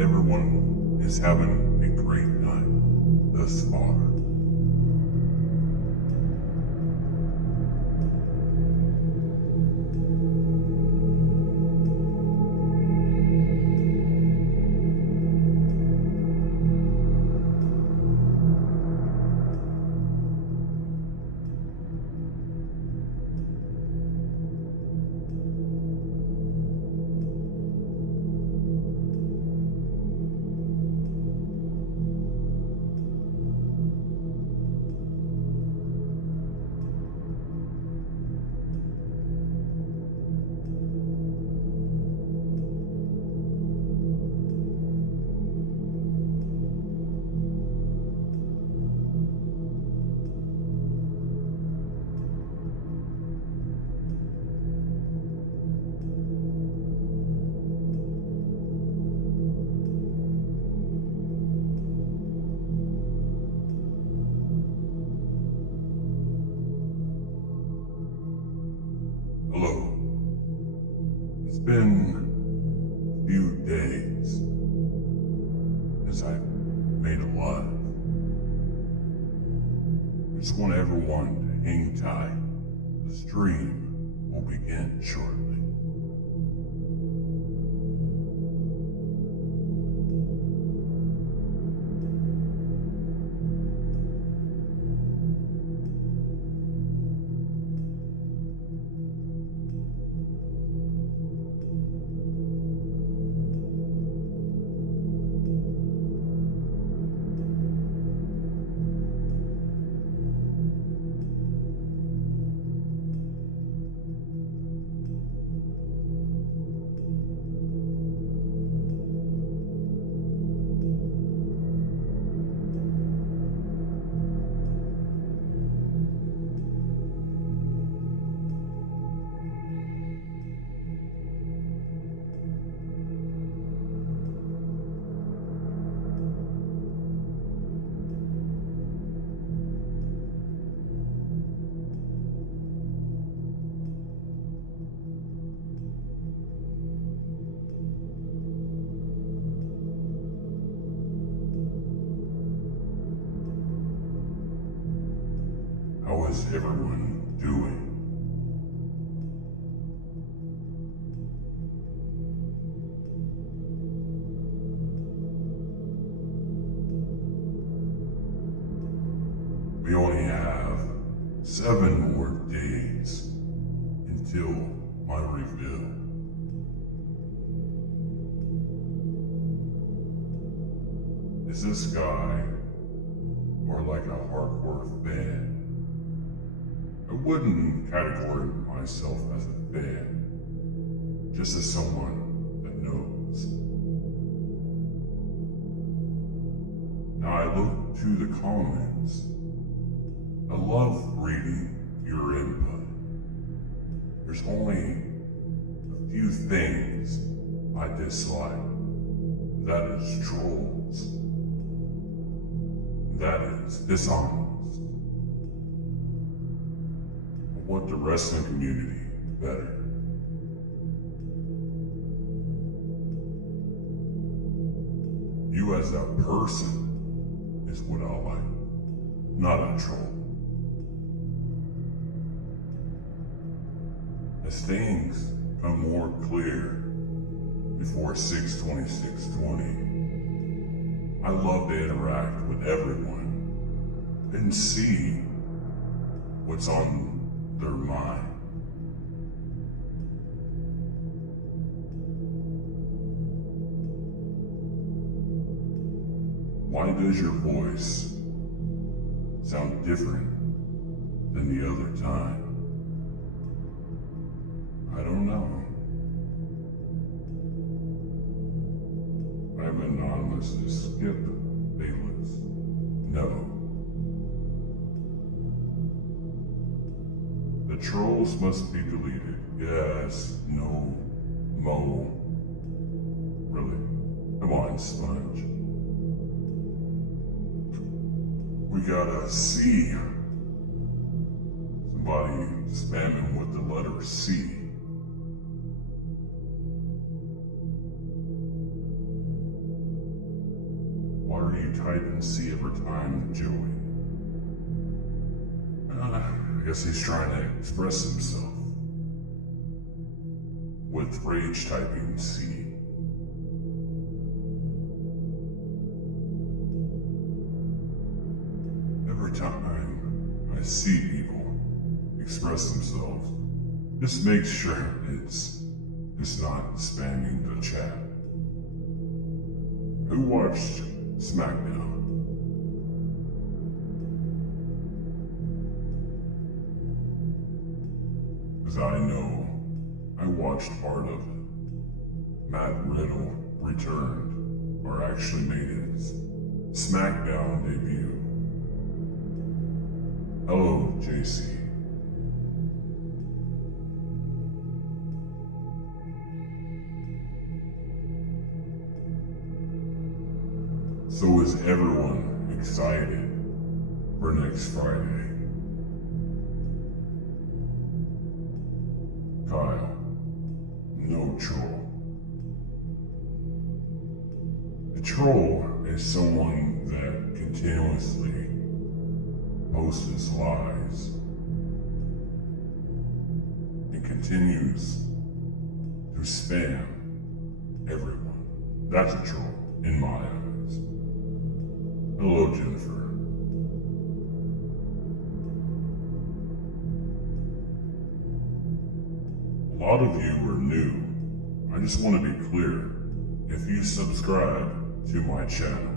everyone is having a great night thus far. Hello. It's been a few days since I've made a live. I just want everyone to hang tight. The stream will begin shortly. How is everyone doing? We only have 7 more days until my reveal. Is this guy more like a hardcore fan? I wouldn't categorize myself as a fan, just as someone that knows. Now I look to the comments. I love reading your input. There's only a few things I dislike. That is trolls. That is dishonest. I want the wrestling community better. You as a person is what I like, not a troll. As things become more clear before 6/26/20, I love to interact with everyone and see what's on their mind. Why does your voice sound different than the other time? I don't know. I'm anonymous to skip Bayless. No. The trolls must be deleted. Yes, no, Mo. Really? Come on, Sponge. We gotta see somebody spamming with the letter C. you type in C every time, Joey? I guess he's trying to express himself with rage typing C. Every time I see people express themselves, just make sure it's not spamming the chat. Who watched Smackdown? Because I know I watched part of it. Matt Riddle returned, or actually made his Smackdown debut. Hello, JC. So is everyone excited for next Friday? Kyle, no troll. A troll is someone that continuously posts lies and continues to spam everyone. That's a troll in my eyes. Hello, Jennifer. A lot of you are new. I just want to be clear. If you subscribe to my channel,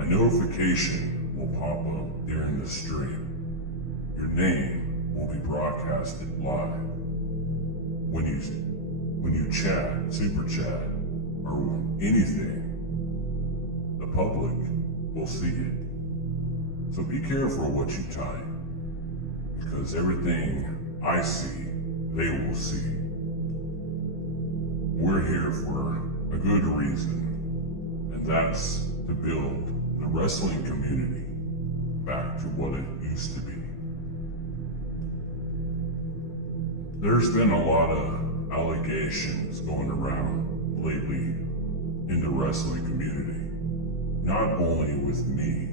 a notification will pop up during the stream. Your name will be broadcasted live. When you chat, super chat, or anything, the public will see it. So be careful what you type, because everything I see, they will see. We're here for a good reason, and that's to build the wrestling community back to what it used to be. There's been a lot of allegations going around lately in the wrestling community. Not only with me,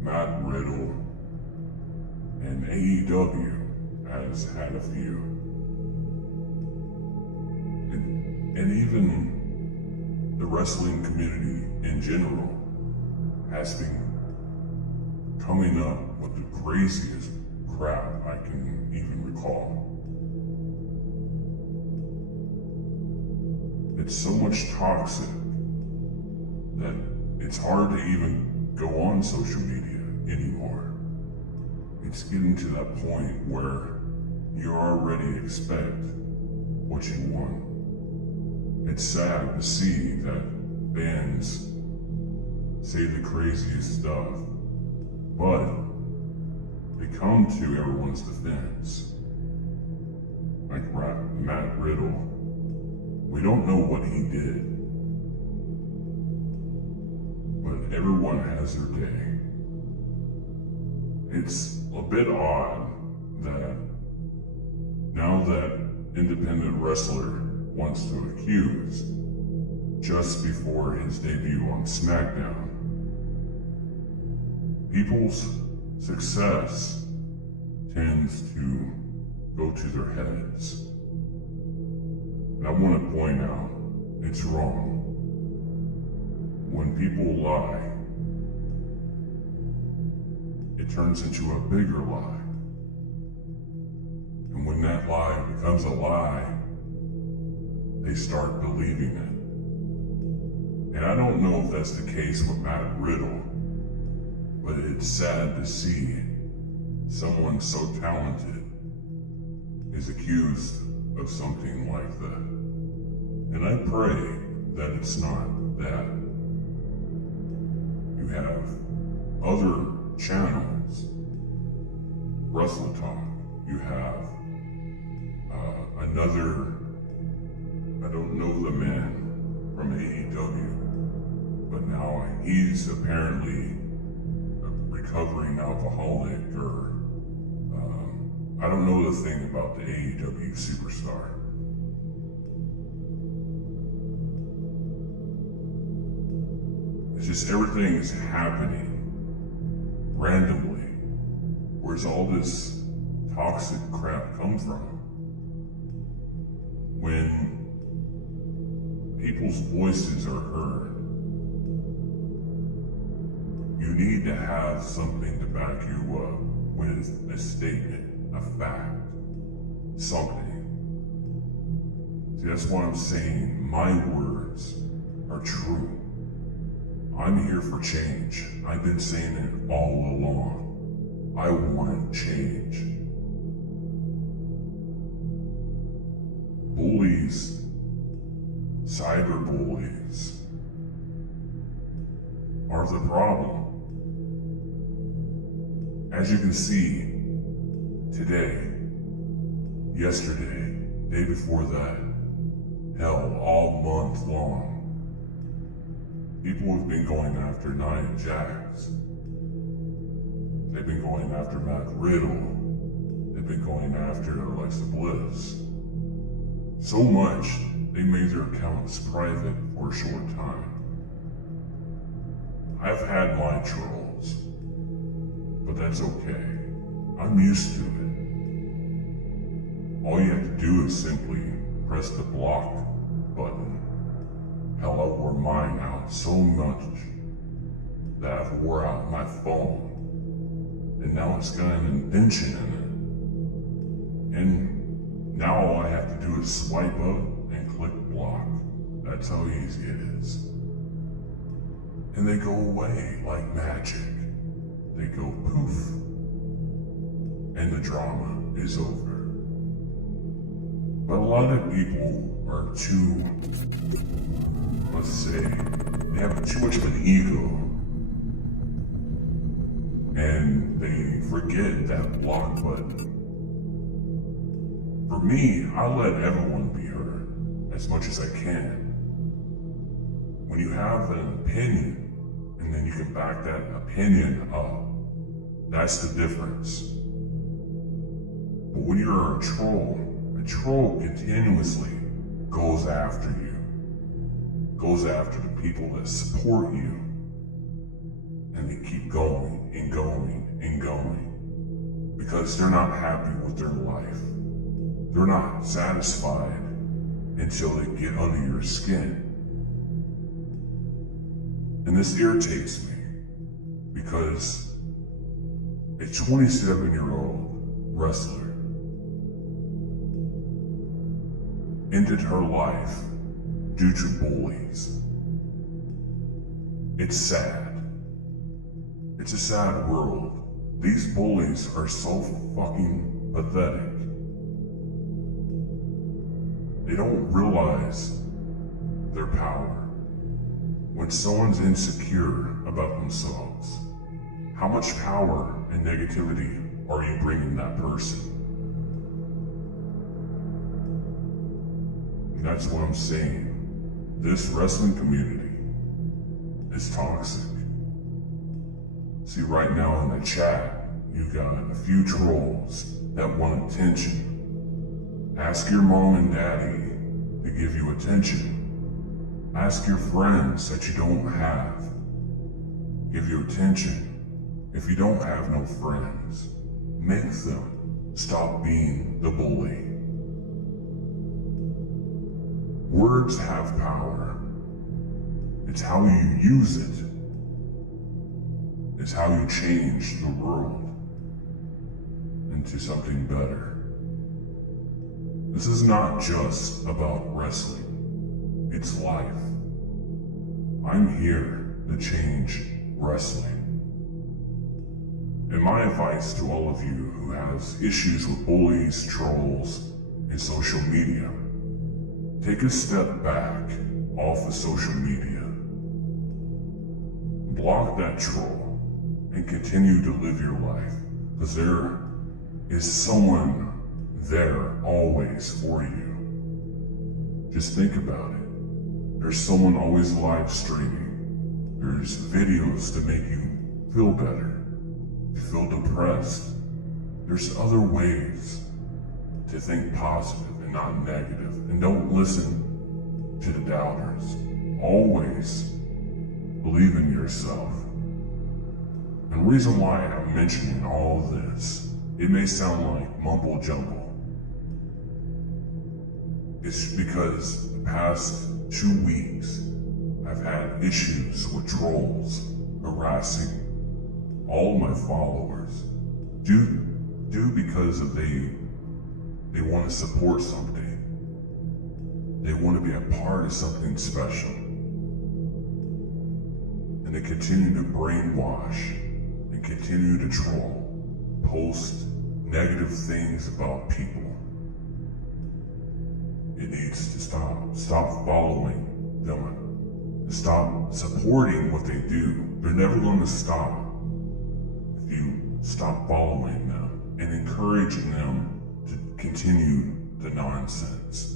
Matt Riddle, and AEW has had a few. And even the wrestling community in general has been coming up with the craziest crap I can even recall. It's so much toxic that it's hard to even go on social media anymore. It's getting to that point where you already expect what you want. It's sad to see that fans say the craziest stuff, but they come to everyone's defense. Like Matt Riddle, we don't know what he did. But everyone has their day. It's a bit odd that now that independent wrestler wants to accuse just before his debut on SmackDown, people's success tends to go to their heads. And I want to point out, it's wrong. When people lie, it turns into a bigger lie. And when that lie becomes a lie, they start believing it. And I don't know if that's the case with Matt Riddle, but it's sad to see someone so talented is accused of something like that. And I pray that it's not that. You have other channels, Wrestle Talk. You have another, I don't know the man from AEW, but now he's apparently a recovering alcoholic, or I don't know the thing about the AEW superstar. just everything is happening randomly. Where's all this toxic crap come from? When people's voices are heard, you need to have something to back you up with a statement, a fact, something. See, that's why I'm saying my words are true. I'm here for change. I've been saying it all along. I want change. Bullies, cyberbullies, are the problem. As you can see, today, yesterday, day before that, hell, all month long, people have been going after Nia Jax. They've been going after Matt Riddle. They've been going after Alexa Bliss. So much, they made their accounts private for a short time. I've had my trolls, but that's okay. I'm used to it. All you have to do is simply press the block button. Hell, I wore mine out so much that I've wore out my phone, and now it's got an indentation in it. And now all I have to do is swipe up and click block. That's how easy it is. And they go away like magic. They go poof, and the drama is over. But a lot of people are too, let's say, they have too much of an ego. And they forget that block button. For me, I let everyone be heard as much as I can. When you have an opinion, and then you can back that opinion up, that's the difference. But when you're a troll continuously goes after you, goes after the people that support you, and they keep going and going and going because they're not happy with their life. They're not satisfied until they get under your skin. And this irritates me because a 27-year-old wrestler ended her life due to bullies. It's sad. It's a sad world. These bullies are so fucking pathetic. They don't realize their power. When someone's insecure about themselves, how much power and negativity are you bringing that person? And that's what I'm saying. This wrestling community is toxic. See, right now in the chat, you got a few trolls that want attention. Ask your mom and daddy to give you attention. Ask your friends that you don't have, give you attention. If you don't have no friends, make them stop being the bully. Words have power. It's how you use it. It's how you change the world into something better. This is not just about wrestling. It's life. I'm here to change wrestling. And my advice to all of you who has issues with bullies, trolls, and social media, take a step back off of social media. Block that troll and continue to live your life, because there is someone there always for you. Just think about it. There's someone always live streaming. There's videos to make you feel better. You feel depressed. There's other ways to think positive and not negative. And don't listen to the doubters. Always believe in yourself. And the reason why I'm mentioning all of this, it may sound like mumble jumble. It's because the past 2 weeks, I've had issues with trolls harassing all my followers due because of they want to support something. They want to be a part of something special. And they continue to brainwash and continue to troll, post negative things about people. It needs to stop. Stop following them. Stop supporting what they do. They're never going to stop if you stop following them and encouraging them to continue the nonsense.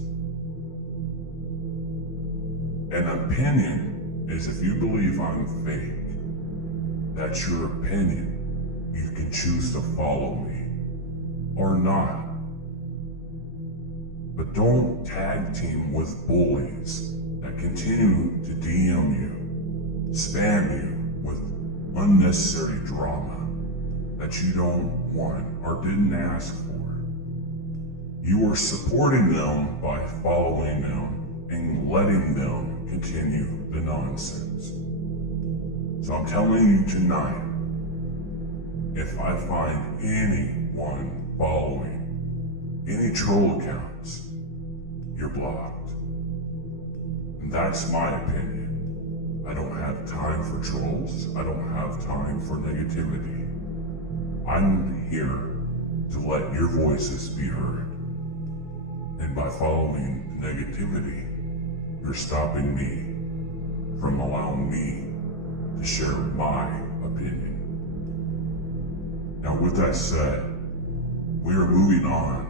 An opinion is if you believe I'm fake, that's your opinion. You can choose to follow me or not. But don't tag team with bullies that continue to DM you, spam you with unnecessary drama that you don't want or didn't ask for. You are supporting them by following them and letting them continue the nonsense. So I'm telling you tonight, if I find anyone following any troll accounts, you're blocked. And that's my opinion. I don't have time for trolls. I don't have time for negativity. I'm here to let your voices be heard. And by following the negativity, you're stopping me from allowing me to share my opinion. Now with that said, we are moving on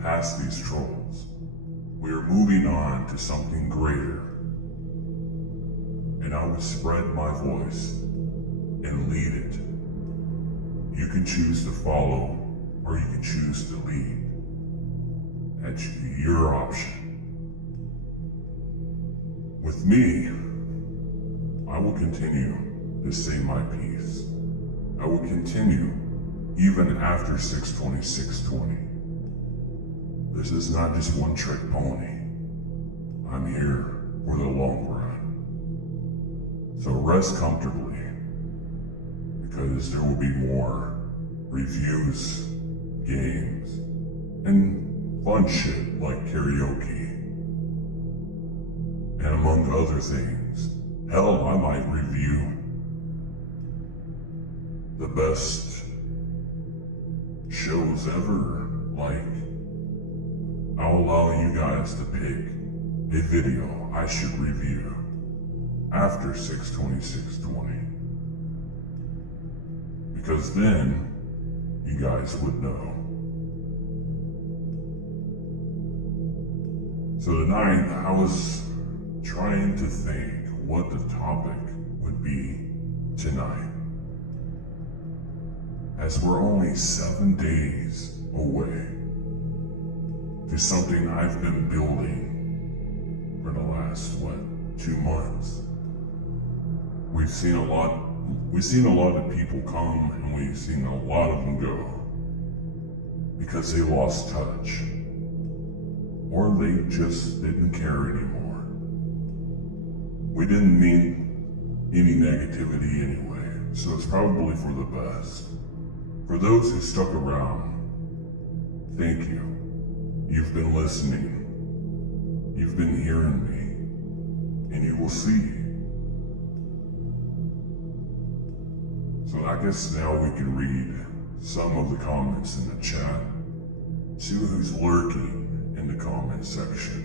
past these trolls. We are moving on to something greater. And I will spread my voice and lead it. You can choose to follow or you can choose to lead. That's your option. With me, I will continue to say my piece. I will continue even after 6/20/6/20. This is not just one trick pony. I'm here for the long run. So rest comfortably, because there will be more reviews, games, and fun shit like karaoke, and among other things. Hell, I might review the best shows ever. Like, I'll allow you guys to pick a video I should review after 6/20/6/20. Because then, you guys would know. So tonight, I was trying to think what the topic would be tonight. As we're only 7 days away to something I've been building for the last, 2 months. We've seen a lot of people come and we've seen a lot of them go because they lost touch or they just didn't care anymore. We didn't mean any negativity anyway, so it's probably for the best. For those who stuck around, thank you. You've been listening. You've been hearing me. And you will see. So I guess now we can read some of the comments in the chat. See who's lurking in the comment section.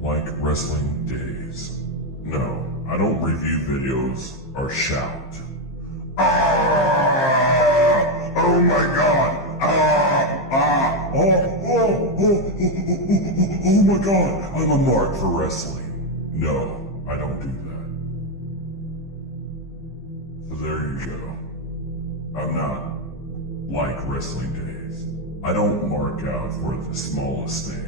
Like wrestling days. No, I don't review videos or shout. Ah! Oh my god! Ah! Ah! Oh my god! I'm a mark for wrestling. No, I don't do that. So there you go. I'm not like wrestling days. I don't mark out for the smallest thing.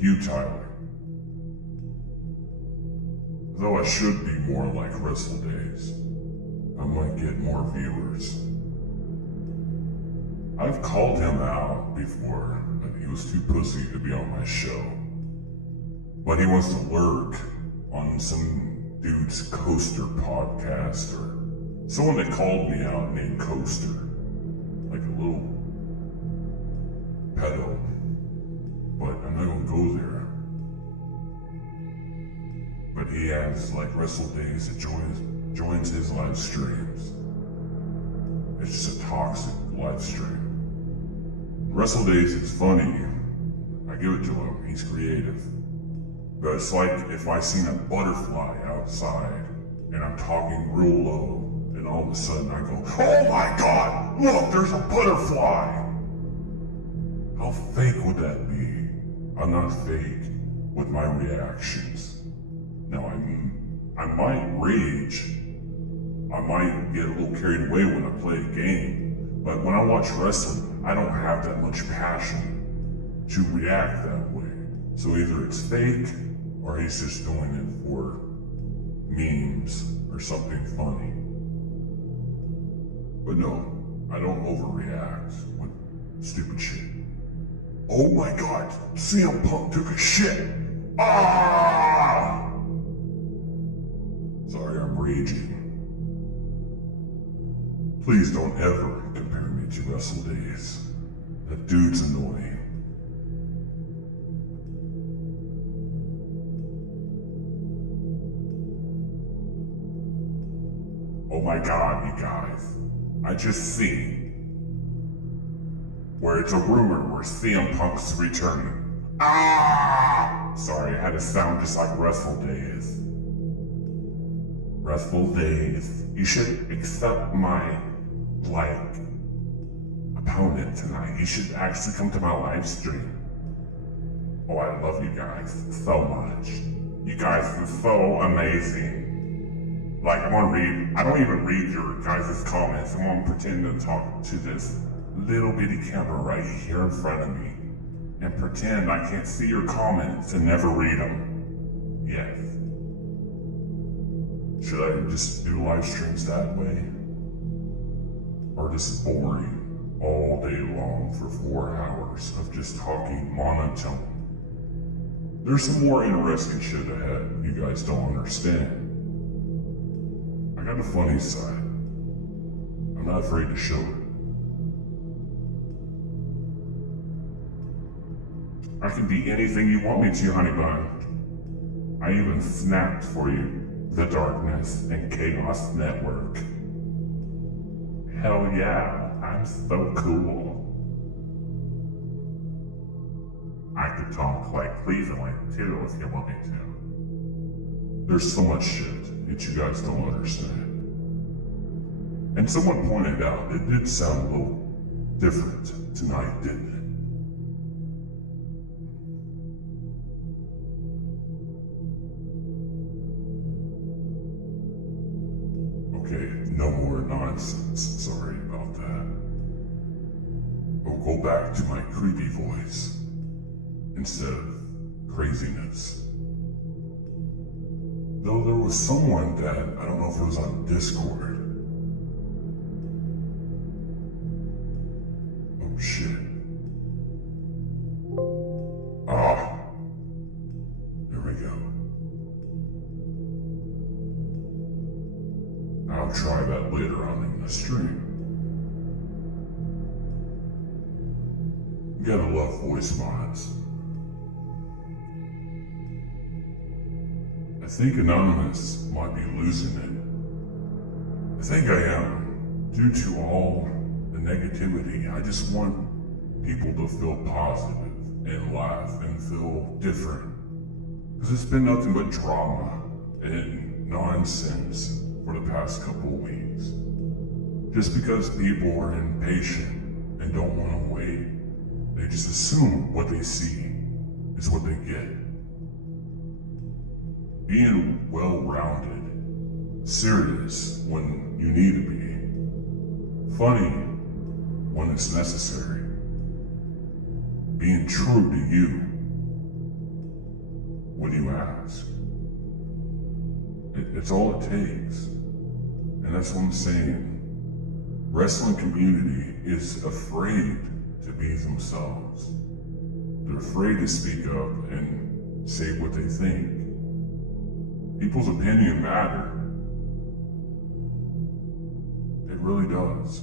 you, Tyler. Though I should be more like Wrestle Days. I might get more viewers. I've called him out before, but he was too pussy to be on my show. But he wants to lurk on some dude's Coaster podcast or someone that called me out named Coaster. Like a little pedo. But I'm not gonna go there. But he has like Wrestle Days that joins his live streams. It's just a toxic live stream. Wrestle Days is funny. I give it to him. He's creative. But it's like if I seen a butterfly outside and I'm talking real low and all of a sudden I go, "Oh my God, look, there's a butterfly." How fake would that be? I'm not fake with my reactions. Now, I might rage. I might get a little carried away when I play a game. But when I watch wrestling, I don't have that much passion to react that way. So either it's fake, or he's just doing it for memes or something funny. But no, I don't overreact with stupid shit. Oh my God, CM Punk took a shit. Ah! Sorry, I'm raging. Please don't ever compare me to Wrestle Days. That dude's annoying. Oh my God, you guys. I just seen where it's a rumor where CM Punk's returning. Ah! Sorry, I had to sound just like Wrestle Days. Wrestle Days. You should accept my, opponent tonight. You should actually come to my live stream. Oh, I love you guys so much. You guys are so amazing. I don't even read your guys' comments. I'm gonna pretend to talk to this little bitty camera right here in front of me and pretend I can't see your comments and never read them. Yes. Should I just do live streams that way? Or just boring all day long for 4 hours of just talking monotone? There's some more interesting shit ahead you guys don't understand. I got a funny side. I'm not afraid to show it. I can be anything you want me to, honey bun. I even snapped for you. The Darkness and Chaos Network. Hell yeah, I'm so cool. I could talk like Cleveland too if you want me to. There's so much shit that you guys don't understand. And someone pointed out it did sound a little different tonight, didn't it? Okay, no more nonsense. Sorry about that. I'll go back to my creepy voice instead of craziness. Though there was someone that, I don't know if it was on Discord. Oh shit. Ah. There we go. I'll try that later on in the stream. You gotta love voice mods. I think AnonYmous might be losing it. I think I am, due to all the negativity. I just want people to feel positive and laugh and feel different. Because it's been nothing but drama and nonsense for the past couple of weeks. Just because people are impatient and don't want to wait, they just assume what they see is what they get. Being well-rounded, serious when you need to be, funny when it's necessary, being true to you, when you ask. It's all it takes. And that's what I'm saying. Wrestling community is afraid to be themselves. They're afraid to speak up and say what they think. People's opinion matter. It really does.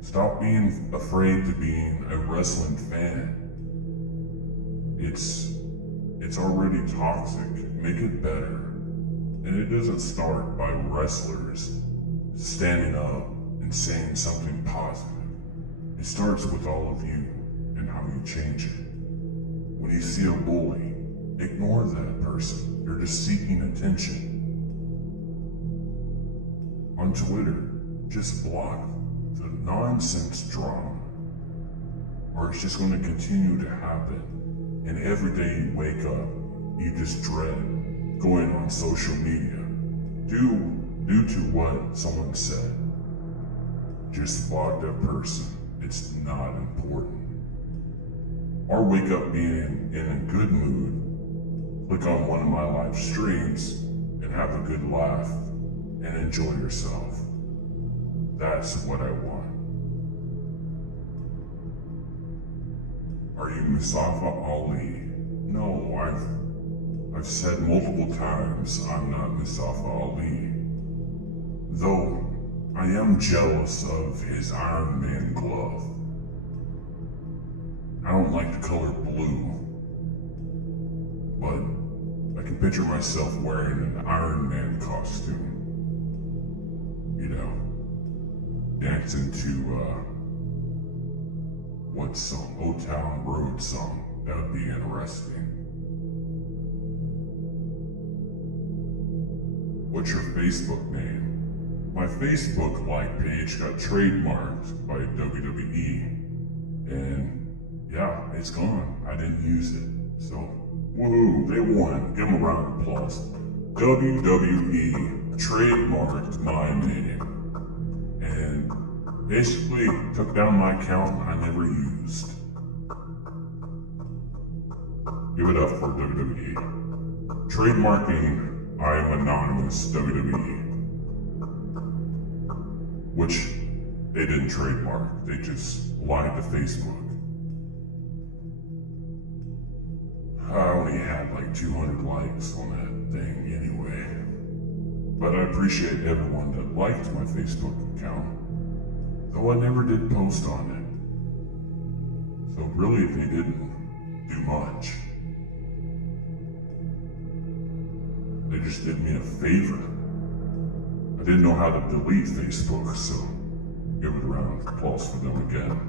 Stop being afraid to being a wrestling fan. It's already toxic. Make it better. And it doesn't start by wrestlers standing up and saying something positive. It starts with all of you and how you change it. When you see a bully, ignore that person. They're just seeking attention. On Twitter, just block the nonsense drama, or it's just going to continue to happen. And every day you wake up, you just dread going on social media due to what someone said. Just block that person. It's not important. Or wake up being in a good mood, click on one of my live streams and have a good laugh and enjoy yourself. That's what I want. Are you Mustafa Ali? No, I've said multiple times I'm not Mustafa Ali. Though I am jealous of his Iron Man glove. I don't like the color blue, but I can picture myself wearing an Iron Man costume. You know, dancing to, what song? Old Town Road song. That would be interesting. What's your Facebook name? My Facebook like page got trademarked by WWE. And yeah, it's gone. I didn't use it. So, woohoo, they won. Give them a round of applause. WWE trademarked my name. And basically took down my account I never used. Give it up for WWE. Trademarking I am Anonymous WWE. Which they didn't trademark, they just lied to Facebook. I only had like 200 likes on that thing anyway. But I appreciate everyone that liked my Facebook account, though I never did post on it. So really they didn't do much. They just did me a favor. I didn't know how to delete Facebook, so give it a round of applause for them again.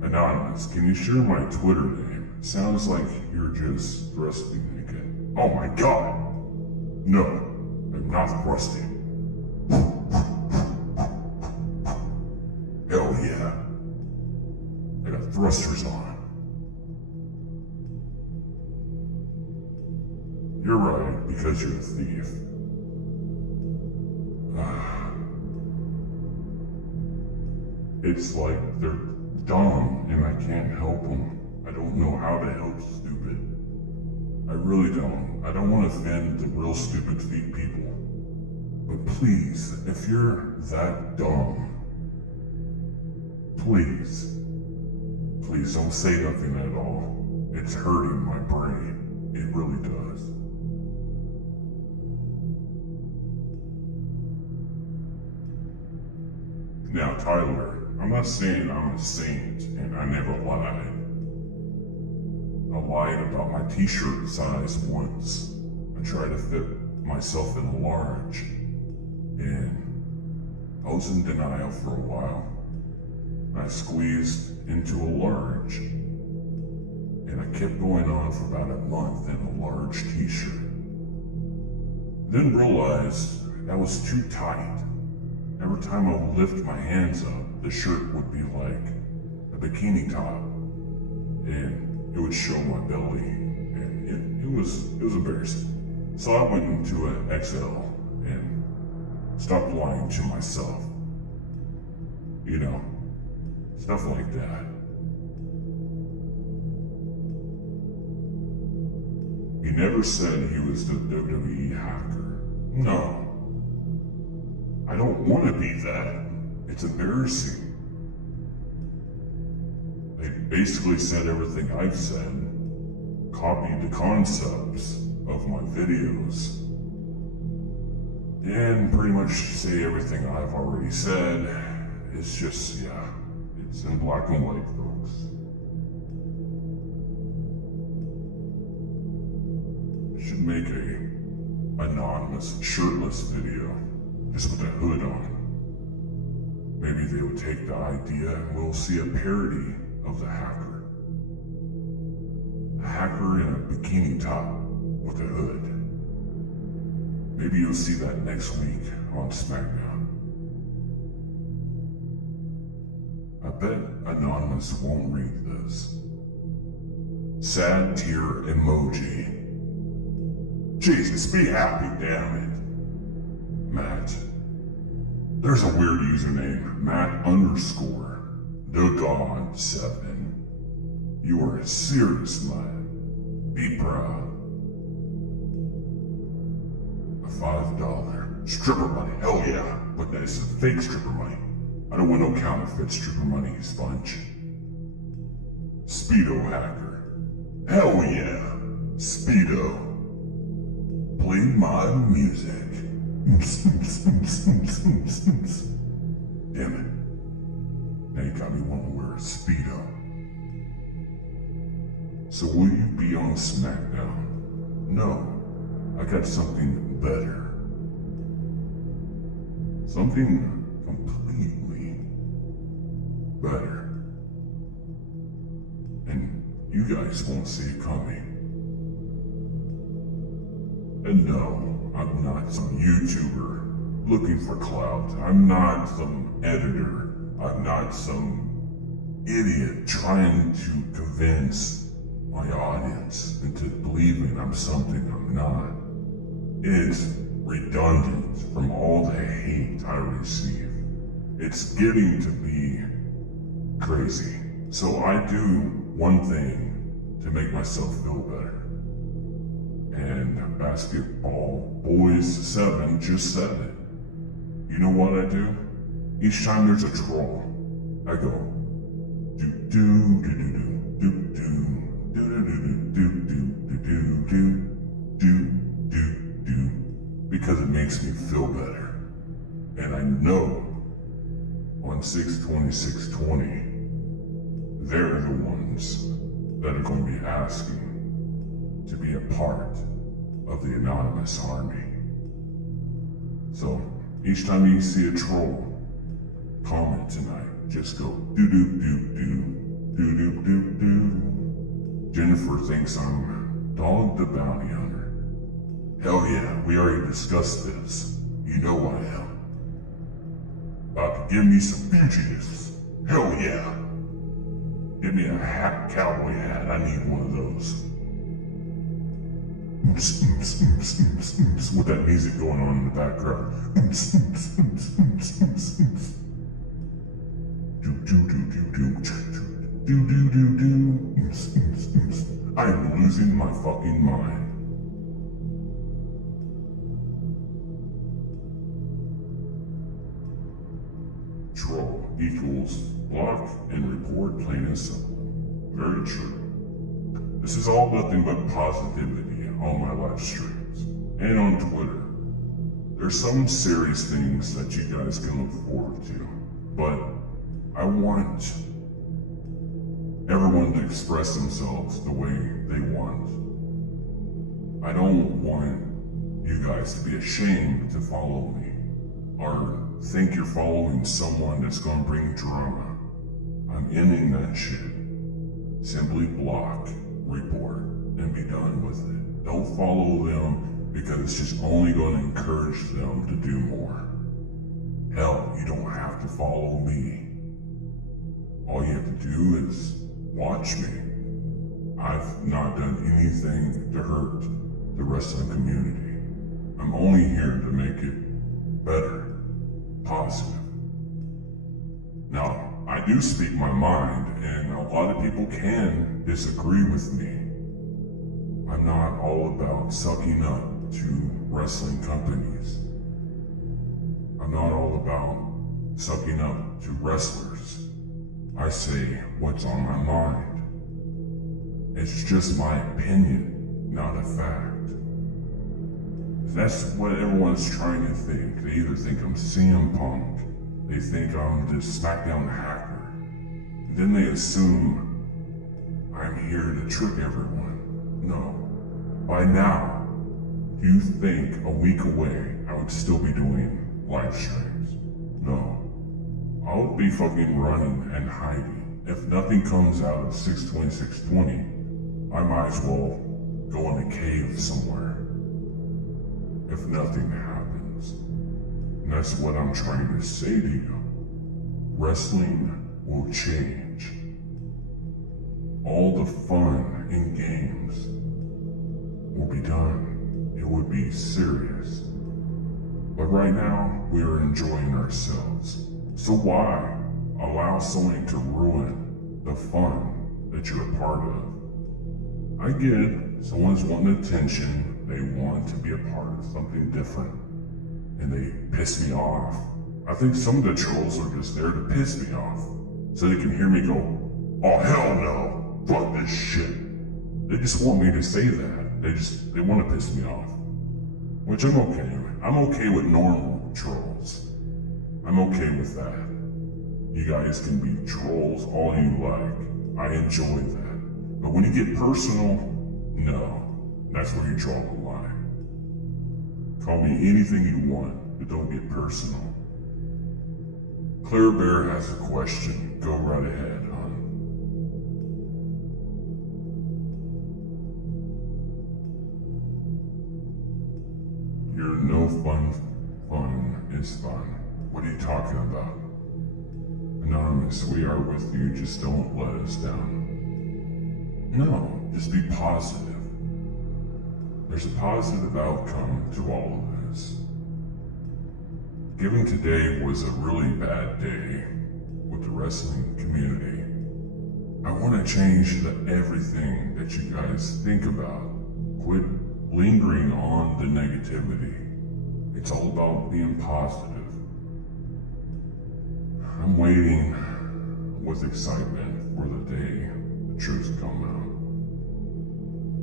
AnonYmous, can you share my Twitter name? Sounds like you're just thrusting again. Oh my god! No, I'm not thrusting. Hell yeah. I got thrusters on. You're right, because you're a thief. It's like they're dumb and I can't help them. I don't know how to help stupid. I really don't. I don't want to offend the real stupid people. But please, if you're that dumb, please don't say nothing at all. It's hurting my brain. It really does. Now, Tyler, I'm not saying I'm a saint and I never lied. I lied about my t-shirt size once. I tried to fit myself in a large, and I was in denial for a while. I squeezed into a large, and I kept going on for about a month in a large t-shirt. Then realized that was too tight. Every time I would lift my hands up, the shirt would be like a bikini top, and it would show my belly, and it was embarrassing. So I went into an XL and stopped lying to myself. You know, stuff like that. He never said he was the WWE hacker. No. I don't want to be that. It's embarrassing. They basically said everything I've said, copied the concepts of my videos, and pretty much say everything I've already said. It's just, yeah, it's in black and white, folks. I should make a anonymous, shirtless video, just with a hood on. Maybe they would take the idea and we'll see a parody of the hacker. A hacker in a bikini top with a hood. Maybe you'll see that next week on Smackdown. I bet Anonymous won't read this. Sad tear emoji. Jesus, be happy, damn it. Matt. There's a weird username, Matt_TheGod7. You are a serious lad. Be proud. A $5 stripper money, hell yeah. But that is fake stripper money. I don't want no counterfeit stripper money, you sponge. Speedo hacker. Hell yeah. Speedo. Play my music. Damn it. Now you got me wanting to wear a Speedo. So will you be on Smackdown? No. I got something better. Something completely better. And you guys won't see it coming. And no, I'm not some YouTuber looking for clout. I'm not some editor. I'm not some idiot trying to convince my audience into believing I'm something I'm not. It's redundant from all the hate I receive. It's getting to be crazy. So I do one thing to make myself feel better. And Basketball Boys 7 just said it. You know what I do? Each time there's a troll, I go do do do do do do do do do do do do do do do because it makes me feel better. And I know on 6/20/6/20 they're the ones that are going to be asking to be a part of the Anonymous army. So each time you see a troll, comment tonight. Just go do do do do do do do do. Jennifer thinks I'm Dog the Bounty Hunter. Hell yeah, we already discussed this. You know I am. About to give me some fugitives. Hell yeah. Give me a hat, cowboy hat. I need one of those. With that music going on in the background. I am losing my fucking mind. Troll equals block and report, plain and simple. Very true. This is all nothing but positivity on my live streams and on Twitter. There's some serious things that you guys can look forward to, but I want everyone to express themselves the way they want. I don't want you guys to be ashamed to follow me or think you're following someone that's gonna bring drama. I'm ending that shit. Simply block, report, and be done with it. Don't follow them because it's just only going to encourage them to do more. Hell, you don't have to follow me. All you have to do is watch me. I've not done anything to hurt the rest of the community. I'm only here to make it better, positive. Now, I do speak my mind, and a lot of people can disagree with me. I'm not all about sucking up to wrestling companies. I'm not all about sucking up to wrestlers. I say what's on my mind. It's just my opinion, not a fact. That's what everyone's trying to think. They either think I'm CM Punk, they think I'm this Smackdown hacker, and then they assume I'm here to trick everyone. No. By now, do you think a week away I would still be doing live streams? No. I'll be fucking running and hiding. If nothing comes out of 620, I might as well go in a cave somewhere. If nothing happens. And that's what I'm trying to say to you. Wrestling will change. All the fun in games will be done. It would be serious. But right now, we are enjoying ourselves. So why allow someone to ruin the fun that you're a part of? I get it. Someone's wanting attention. They want to be a part of something different. And they piss me off. I think some of the trolls are just there to piss me off. So they can hear me go, oh hell no. Fuck this shit. They just want me to say that. They want to piss me off. Which I'm okay with. I'm okay with normal trolls. I'm okay with that. You guys can be trolls all you like. I enjoy that. But when you get personal, no. That's where you draw the line. Call me anything you want, but don't get personal. Claire Bear has a question. Go right ahead, hon. You're no fun. Fun is fun. What are you talking about? Anonymous, we are with you. Just don't let us down. No, just be positive. There's a positive outcome to all of this. Given today was a really bad day with the wrestling community, I want to change everything that you guys think about. Quit lingering on the negativity. It's all about being positive. I'm waiting with excitement for the day the truth come out.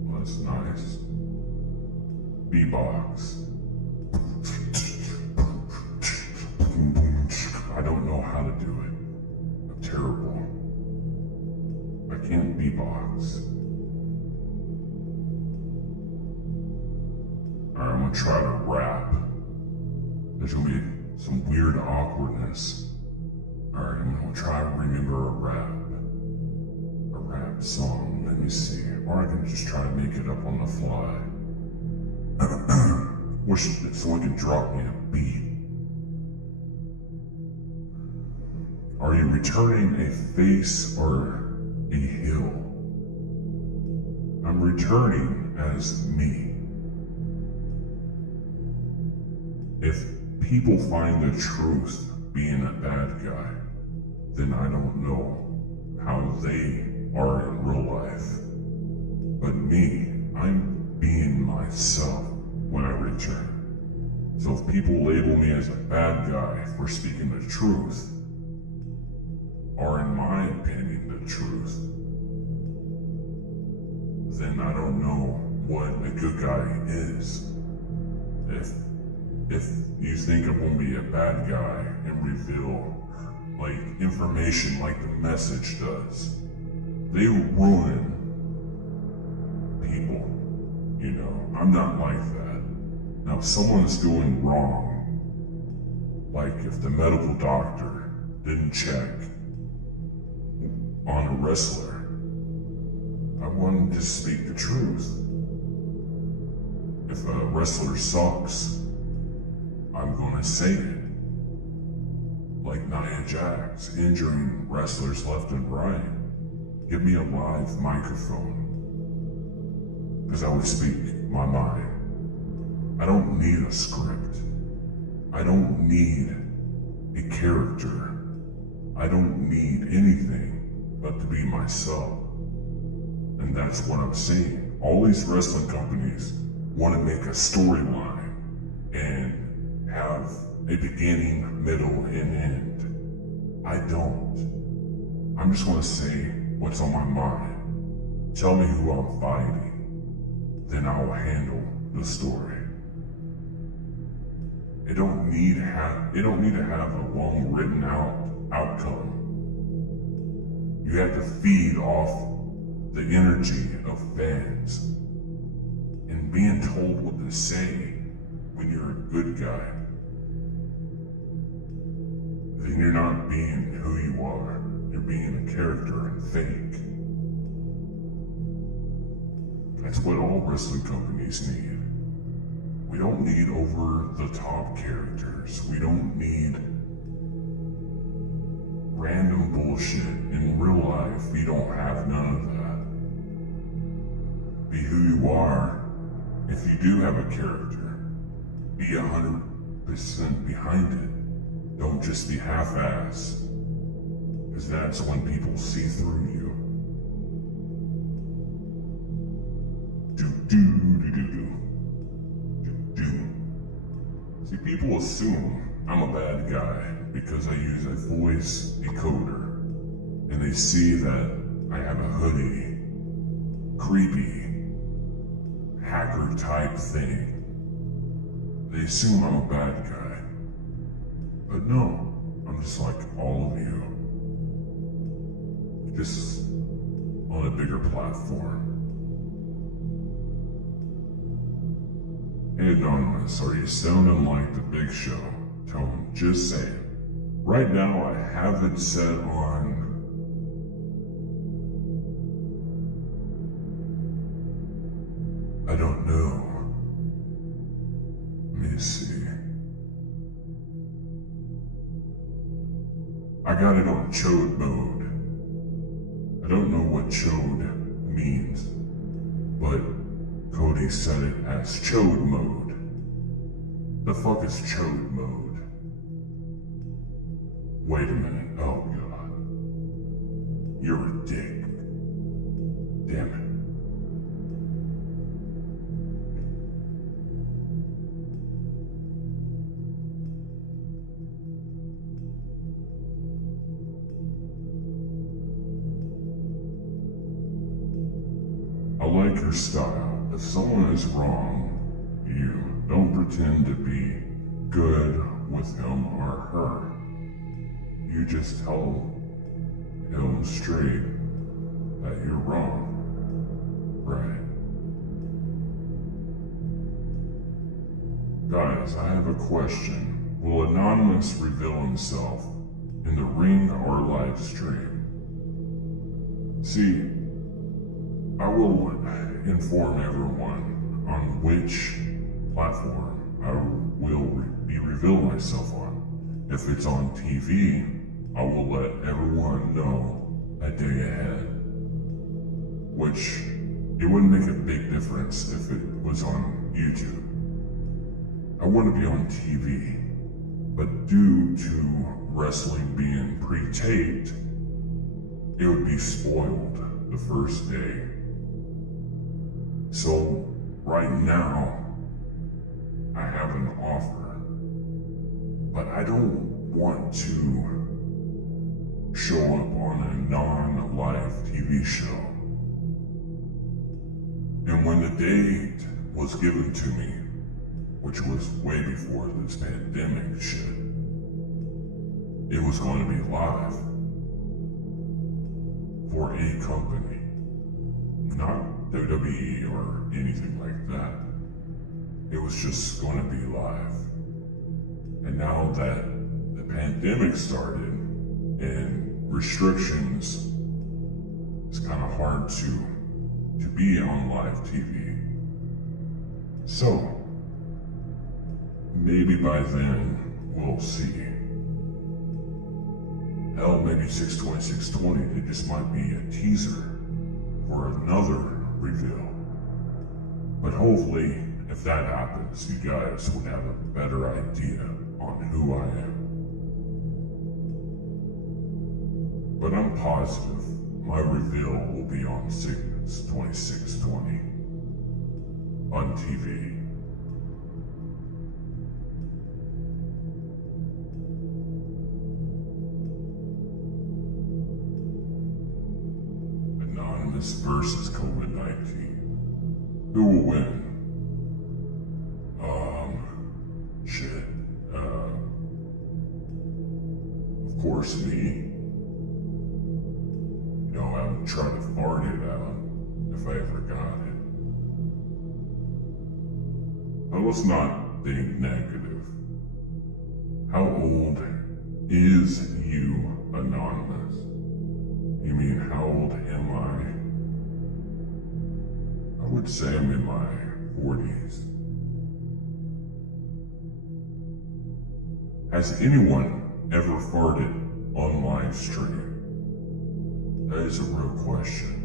Well, that's nice. B-box. I don't know how to do it. I'm terrible. I can't B-box. Alright, I'm gonna try to rap. There's gonna be some weird awkwardness. Alright, I'm gonna try to remember a rap song. Let me see. Or I can just try to make it up on the fly. Wish that someone could drop me a beat. Are you returning a face or a heel? I'm returning as me. If people find the truth being a bad guy, then I don't know how they are in real life. But me, I'm being myself when I return. So if people label me as a bad guy for speaking the truth, or in my opinion the truth, then I don't know what a good guy is. If you think I'm gonna be a bad guy and reveal like information like the message does, they ruin people. You know, I'm not like that. Now, if someone's doing wrong, like if the medical doctor didn't check on a wrestler, I want to speak the truth. If a wrestler sucks, I'm gonna say it. Like Nia Jax, injuring wrestlers left and right. Give me a live microphone, because I would speak my mind. I don't need a script. I don't need a character. I don't need anything but to be myself. And that's what I'm saying. all these wrestling companies want to make a storyline and have a beginning, middle, and end. I don't. I'm just going to say what's on my mind. Tell me who I'm fighting. Then I'll handle the story. It don't need to have a long written out outcome. You have to feed off the energy of fans and being told what to say when you're a good guy. Then you're not being who you are. You're being a character and fake. That's what all wrestling companies need. We don't need over-the-top characters. We don't need random bullshit. In real life, we don't have none of that. Be who you are. If you do have a character, be 100% behind it. Don't just be half-assed. Because that's when people see through you. See, people assume I'm a bad guy because I use a voice decoder, and they see that I have a hoodie, creepy, hacker type thing. They assume I'm a bad guy. But no, I'm just like all of you. Just on a bigger platform. Hey AnonYmous, are you sounding like the Big Show? Tone, just say it. Right now I have it set on I don't know. Let me see. I got it on chode mode. I don't know what chode means, but Cody said it as chode mode. The fuck is chode mode? Wait a minute, oh god. You're a dick. Damn it. I like your style. If someone is wrong, you don't pretend to be good with him or her. You just tell him straight that you're wrong. Right. Guys, I have a question. Will AnonYmous reveal himself in the ring or live stream? See, I will inform everyone on which platform I will be revealing myself on. If it's on TV, I will let everyone know a day ahead. Which, it wouldn't make a big difference if it was on YouTube. I want to be on TV, but due to wrestling being pre-taped, it would be spoiled the first day. So, right now, I have an offer, but I don't want to show up on a non-live TV show. And when the date was given to me, which was way before this pandemic shit, it was going to be live for a company, not WWE or anything like that. It was just going to be live. And now that the pandemic started and restrictions, it's kind of hard to be on live TV. So, maybe by then, we'll see. Hell, maybe 6/20/6/20, it just might be a teaser for another reveal. But hopefully, if that happens, you guys would have a better idea on who I am. But I'm positive my reveal will be on 6/26/20. on TV. Anonymous versus COVID-19. Who will win? Shit. Of course me. You know, I would try to fart it out if I ever got it. But let's not think negative. How old is you, Anonymous? You mean, how old am I? I would say I'm in my 40s. Has anyone ever farted on live stream? That is a real question.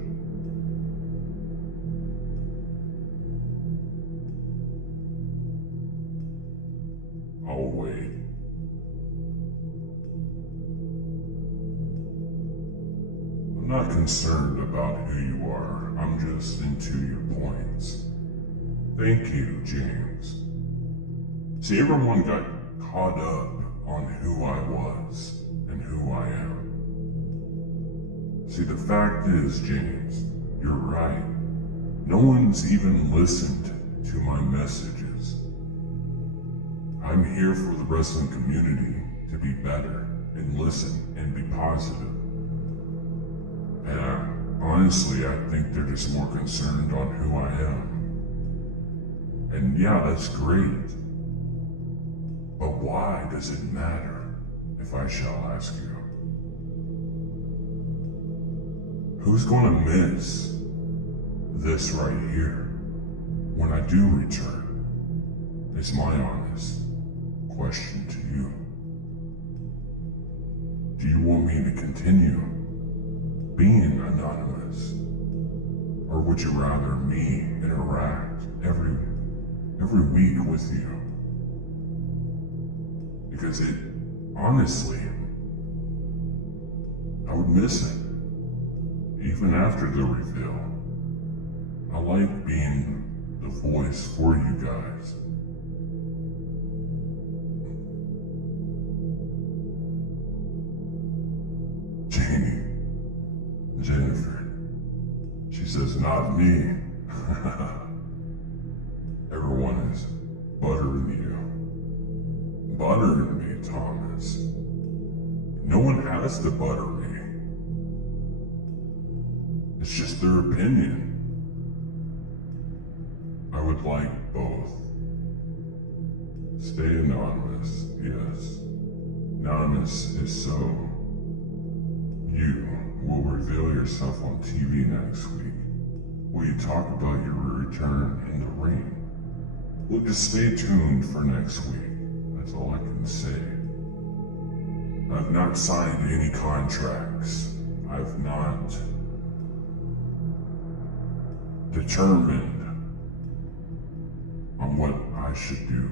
I'll wait. I'm not concerned about who you are. I'm just into your points. Thank you, James. See, everyone got caught up on who I was and who I am. See, the fact is, James, you're right. No one's even listened to my messages. I'm here for the wrestling community to be better and listen and be positive. And honestly, I think they're just more concerned on who I am. And yeah, that's great. But why does it matter, if I shall ask you? Who's gonna miss this right here when I do return? Is my honest question to you. Do you want me to continue being anonymous? Or would you rather me interact every week with you? Because it, honestly, I would miss it. Even after the reveal. I like being the voice for you guys. Jennifer, she says, not me. Everyone is buttering you. Buttering me, Thomas. No one has to butter me. It's just their opinion. I would like both. Stay anonymous, yes. Anonymous is so. You will reveal yourself on TV next week. Will you talk about your return in the ring? Well, just stay tuned for next week. That's all I can say. I've not signed any contracts. I've not determined on what I should do.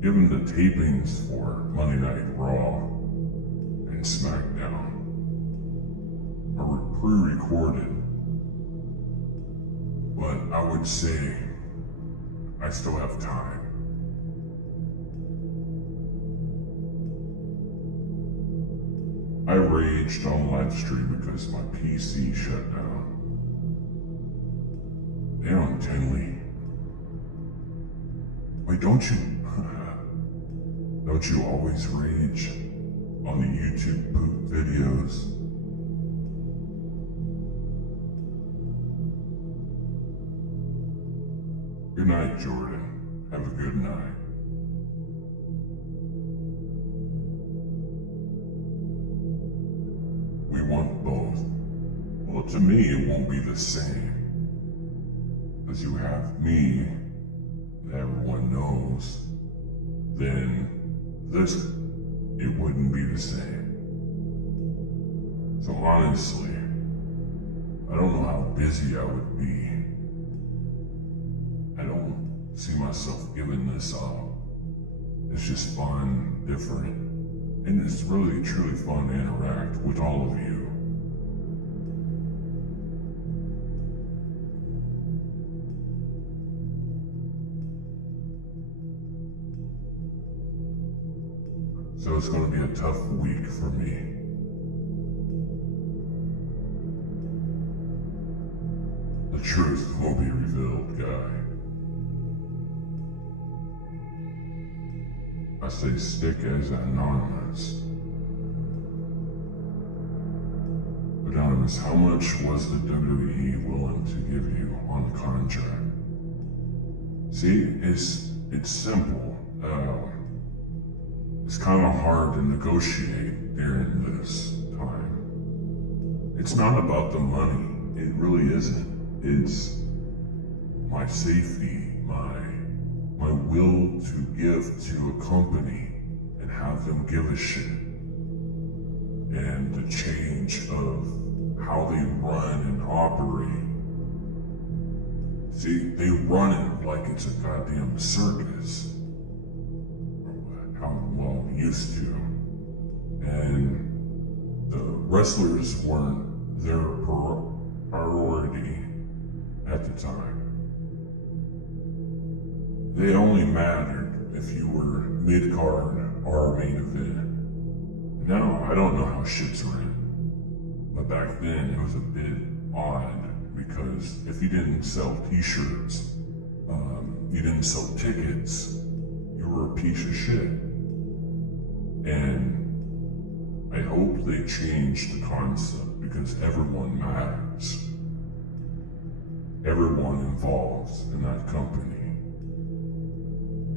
Given the tapings for Monday Night Raw and Smackdown are pre-recorded, but I would say I still have time. I raged on live stream because my PC shut down. Damn, Tinley. Wait, don't you always rage on the YouTube poop videos? Good night, Jordan. Have a good night. We want both. Well, to me, it won't be the same. Because you have me that everyone knows, then it wouldn't be the same. So honestly, I don't know how busy I would be. I don't see myself giving this up. It's just fun, different, and it's really truly fun to interact with all of you. So it's gonna be a tough week for me. The truth will be revealed, guy. I say stick as AnonYmous. AnonYmous, how much was the WWE willing to give you on the contract? See, it's simple. It's kind of hard to negotiate during this time. It's not about the money. It really isn't. It's my safety, my will to give to a company and have them give a shit. And the change of how they run and operate. See, they run it like it's a goddamn circus. Well, used to. And the wrestlers weren't their priority at the time. They only mattered if you were mid-card or main event. Now, I don't know how shit's ran. But back then, it was a bit odd because if you didn't sell t-shirts, you didn't sell tickets, you were a piece of shit. And I hope they change the concept because everyone matters. Everyone involved in that company.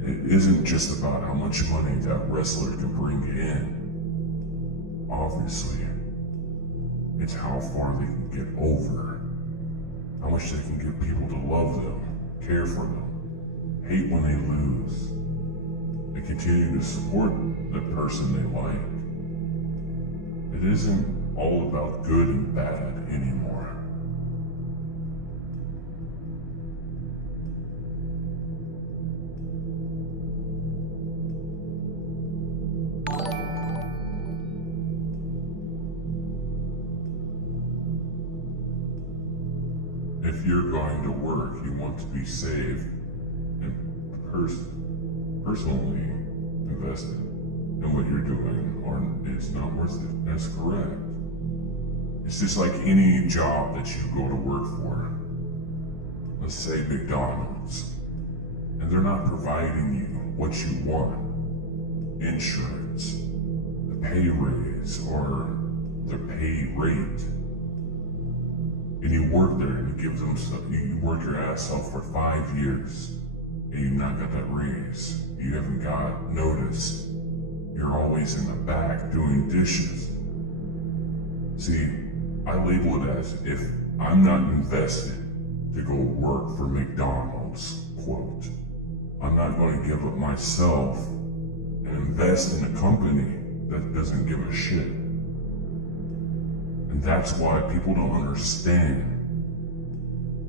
It isn't just about how much money that wrestler can bring in. Obviously, it's how far they can get over. How much they can get people to love them, care for them, hate when they lose. They continue to support the person they like. It isn't all about good and bad anymore. If you're going to work, you want to be safe and personally invested in what you're doing, or it's not worth it. That's correct. It's just like any job that you go to work for. Let's say McDonald's, and they're not providing you what you want. Insurance, the pay raise, or the pay rate. And you work there and you give them stuff. You work your ass off for 5 years and you've not got that raise. You haven't got noticed. You're always in the back doing dishes. See, I label it as if I'm not invested to go work for McDonald's, quote, I'm not going to give up myself and invest in a company that doesn't give a shit. And that's why people don't understand.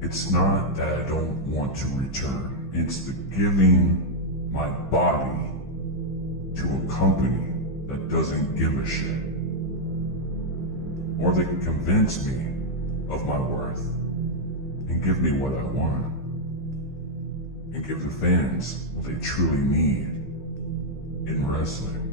It's not that I don't want to return. It's the giving my body to a company that doesn't give a shit. Or they can convince me of my worth and give me what I want. And give the fans what they truly need in wrestling.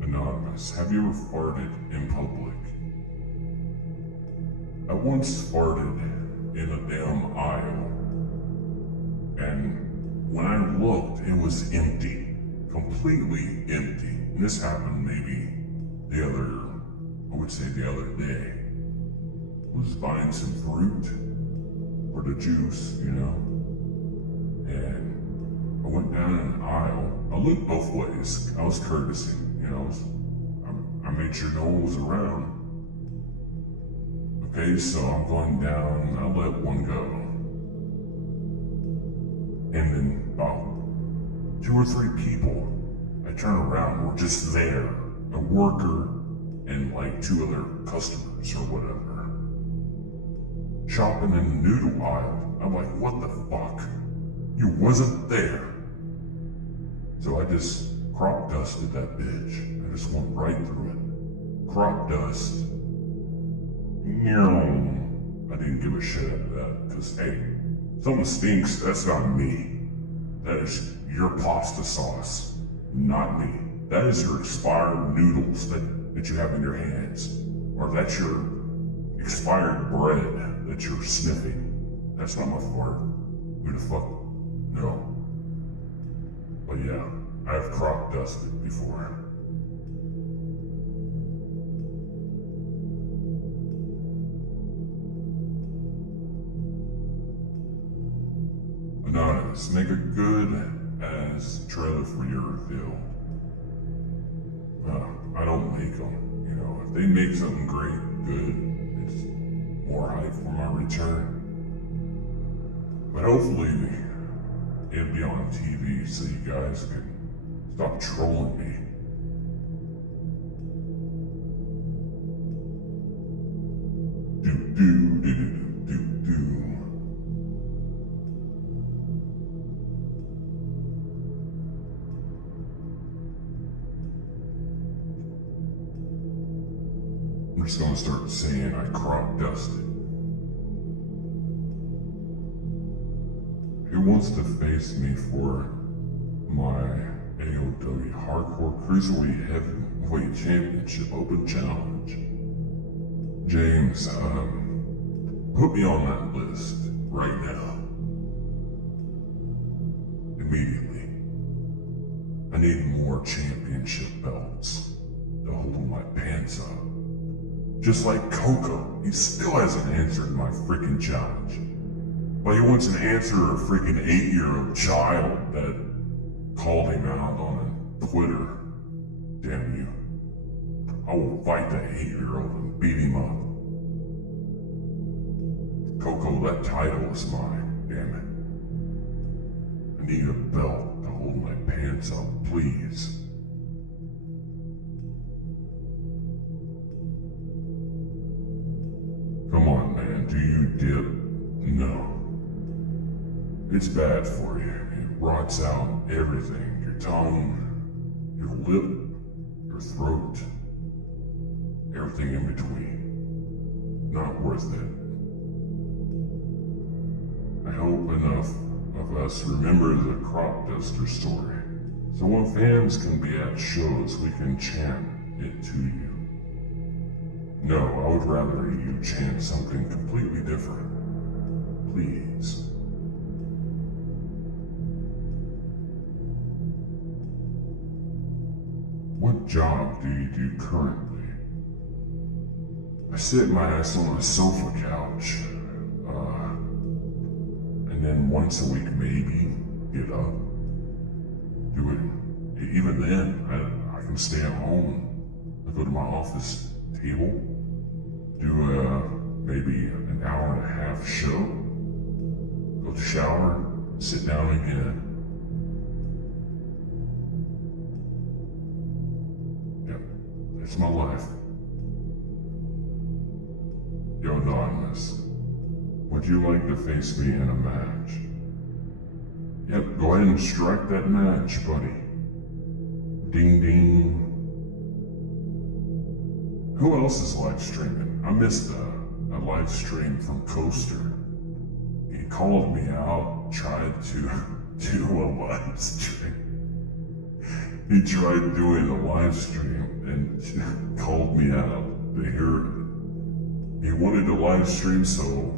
AnonYmous, have you ever farted in public? I once farted in a damn aisle, and when I looked, it was empty, completely empty. And this happened maybe the other day. I was buying some fruit for the juice, you know, and I went down an aisle. I looked both ways. I was courtesy, you know. I made sure no one was around. Okay, so I'm going down, I let one go. And then about 2 or 3 people, I turn around, were just there. A worker and like 2 other customers or whatever. Shopping in the noodle aisle. I'm like, what the fuck? You wasn't there. So I just crop dusted that bitch. I just went right through it. Crop dust. I I didn't give a shit after that, because hey, something stinks, that's not me. That is your pasta sauce, not me. That is your expired noodles that you have in your hands. Or that's your expired bread that you're sniffing. That's not my fart. Who the fuck? No. But yeah, I've crop dusted before. AnonYmous, make a good-ass trailer for your reveal. I don't make them, you know. If they make something great, good, it's more hype for my return. But hopefully, it'll be on TV so you guys can stop trolling me. Do. I'm just gonna start saying I crop dusted. Who wants to face me for my AOW Hardcore Cruiserweight Heavyweight Championship Open Challenge? James, put me on that list right now. Immediately. I need more championship belts to hold my pants up. Just like Coco, he still hasn't answered my freaking challenge. But he wants an answer to a freaking 8-year-old child that called him out on Twitter. Damn you. I will fight that 8-year-old and beat him up. Coco, that title is mine, damn it. I need a belt to hold my pants up, please. Come on, man, do you dip? No. It's bad for you. It rots out everything. Your tongue, your lip, your throat, everything in between. Not worth it. I hope enough of us remember the crop duster story. So when fans can be at shows, we can chant it to you. No, I would rather you chant something completely different. Please. What job do you do currently? I sit my ass on a sofa couch, and then once a week maybe get up, do it. Even then, I can stay at home. I go to my office table, do maybe an hour and a half show, go to shower, sit down again. Yep, that's my life. Yo, AnonYmous, would you like to face me in a match? Yep, go ahead and strike that match, buddy. Ding ding. Who else is live streaming? I missed a live stream from Coaster. He called me out, tried to do a live stream. He tried doing a live stream and called me out to hear it. He wanted a live stream so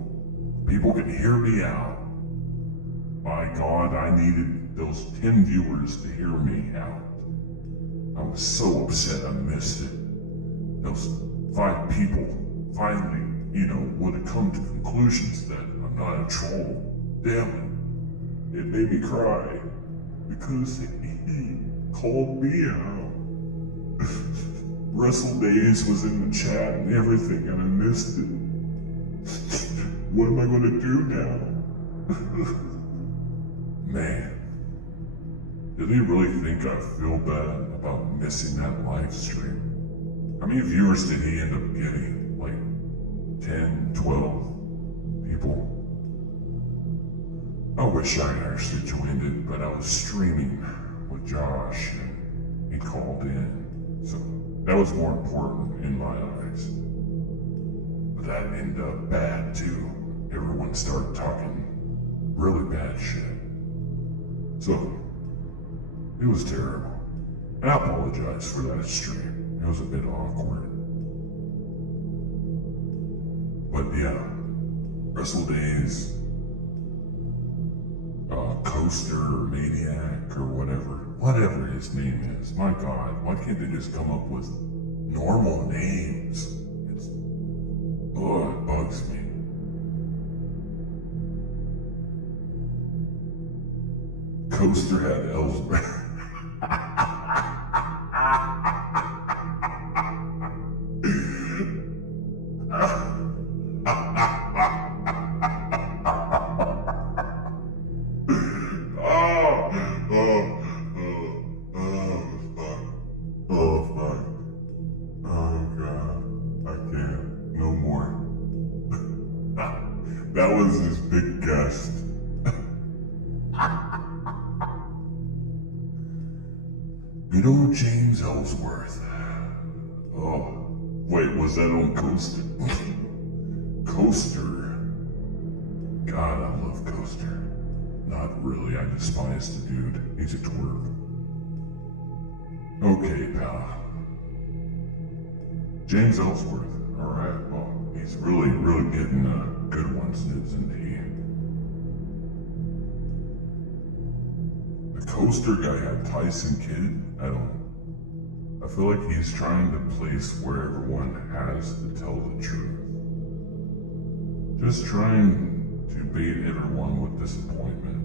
people could hear me out. By God, I needed those 10 viewers to hear me out. I was so upset I missed it. Those 5 people finally, would have come to conclusions that I'm not a troll. Damn it. It made me cry because he called me out. Wrestle Days was in the chat and everything, and I missed it. What am I gonna do now? Man, did he really think I feel bad about missing that live stream? How many viewers did he end up getting? Like 10, 12 people? I wish I actually joined it, but I was streaming with Josh and he called in. So that was more important in my eyes. But that end up bad too. Everyone started talking really bad shit. So, it was terrible. And I apologize for that stream. It was a bit awkward. But yeah, Wrestle Days, Coaster or Maniac or whatever his name is. My God, why can't they just come up with normal names? It bugs me. Coaster had Ellsworth. That was his big guest. Good old James Ellsworth. Oh, wait, was that on Coaster? Coaster. God, I love Coaster. Not really, I despise the dude. He's a twerp. Okay, pal. James Ellsworth. Alright, well, he's really getting good ones, isn't he? The Coaster guy had Tyson Kidd? I feel like he's trying to place where everyone has to tell the truth. Just trying to bait everyone with disappointment.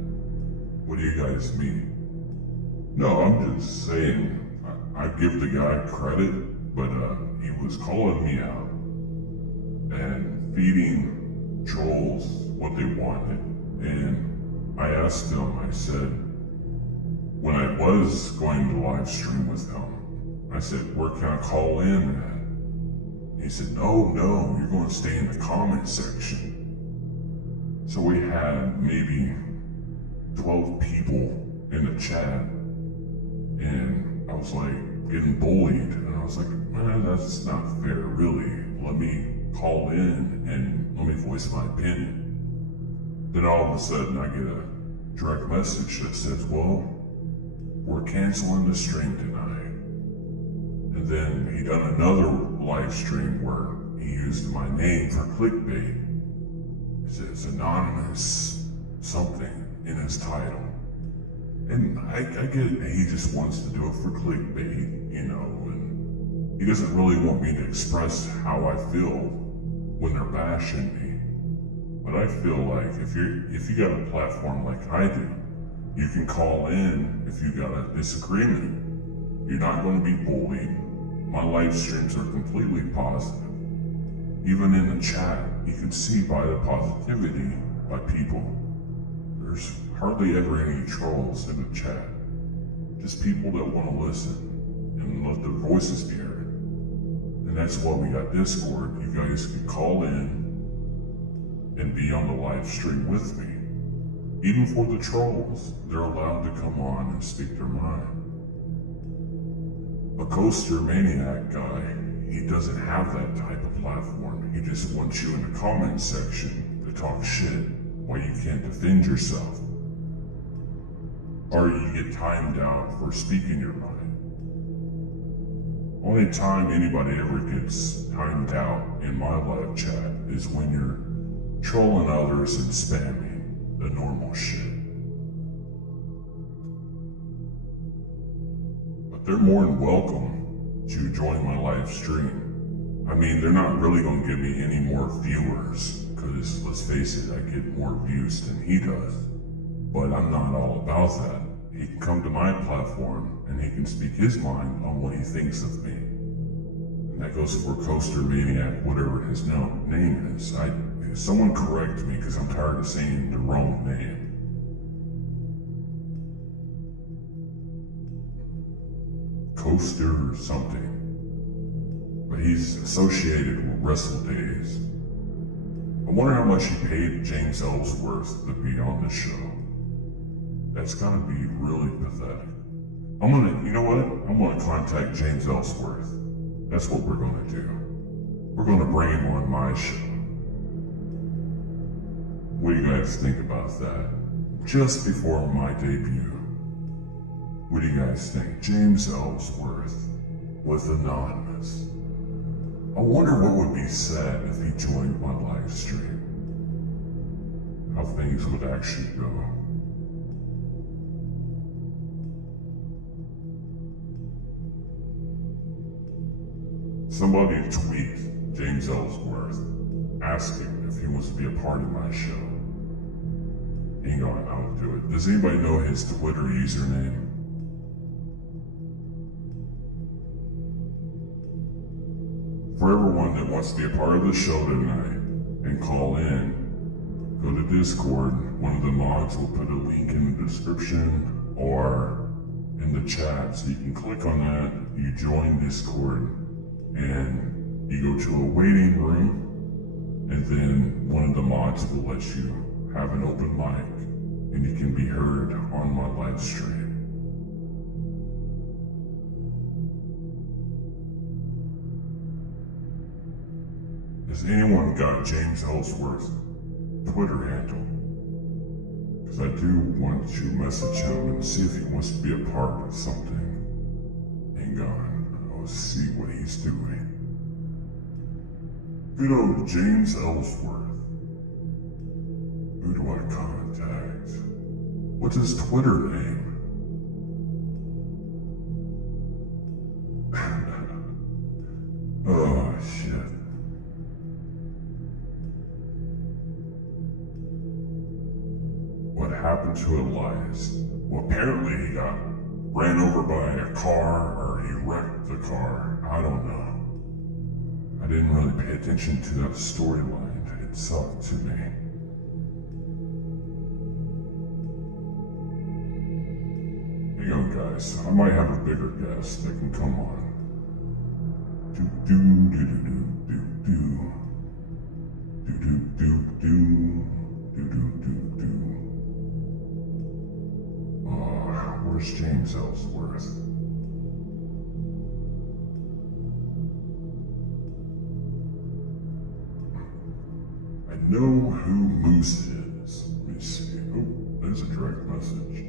What do you guys mean? No, I'm just saying, I give the guy credit, but he was calling me out and feeding trolls what they wanted. And I asked them, I said, when I was going to live stream with him, I said, where can I call in at? He said, no, you're going to stay in the comment section. So we had maybe 12 people in the chat, and I was like getting bullied, and I was like, man, that's not fair, really. Let me call in and let me voice my opinion. Then all of a sudden I get a direct message that says, well, we're canceling the stream tonight. And then he done another live stream where he used my name for clickbait. It says AnonYmous something in his title. And I get it, he just wants to do it for clickbait, you know, and he doesn't really want me to express how I feel when they're bashing me. But I feel like if you got a platform like I do, you can call in if you got a disagreement. You're not going to be bullied. My live streams are completely positive. Even in the chat, you can see by the positivity by people. There's hardly ever any trolls in the chat. Just people that want to listen and let their voices be heard. And that's why we got Discord. You guys can call in and be on the live stream with me. Even for the trolls, they're allowed to come on and speak their mind. A Coaster Maniac guy, he doesn't have that type of platform. He just wants you in the comment section to talk shit while you can't defend yourself. Or you get timed out for speaking your mind. Only time anybody ever gets timed out in my live chat is when you're trolling others and spamming the normal shit. But they're more than welcome to join my live stream. I mean, they're not really gonna give me any more viewers, because let's face it, I get more views than he does. But I'm not all about that. He can come to my platform and he can speak his mind on what he thinks of me. And that goes for Coaster Maniac, whatever his name is. Someone correct me, because I'm tired of saying the wrong name. Coaster or something. But he's associated with Wrestle Days. I wonder how much he paid James Ellsworth to be on the show. That's gotta be really pathetic. You know what? I'm gonna contact James Ellsworth. That's what we're gonna do. We're gonna bring him on my show. What do you guys think about that? Just before my debut, what do you guys think? James Ellsworth was anonymous. I wonder what would be said if he joined my live stream. How things would actually go. Somebody tweet James Ellsworth, ask him if he wants to be a part of my show. He ain't gonna outdo it. Does anybody know his Twitter username? For everyone that wants to be a part of the show tonight and call in, go to Discord. One of the mods will put a link in the description or in the chat. So you can click on that, you join Discord, and you go to a waiting room, and then one of the mods will let you have an open mic, and you can be heard on my live stream. Has anyone got James Ellsworth's Twitter handle? Because I do want to message him and see if he wants to be a part of something. Hang on, I'll see what he's doing. Good old James Ellsworth. Who do I contact? What's his Twitter name? Oh, shit. What happened to Elias? Well, apparently he got ran over by a car, or he wrecked the car. I don't know. I didn't really pay attention to that storyline. It sucked to me. Hang on, guys. I might have a bigger guest that can come on. Do do do do do do do do do do do do do do. Where's James Ellsworth? I know who Moose is. Let me see. Oh, there's a direct message.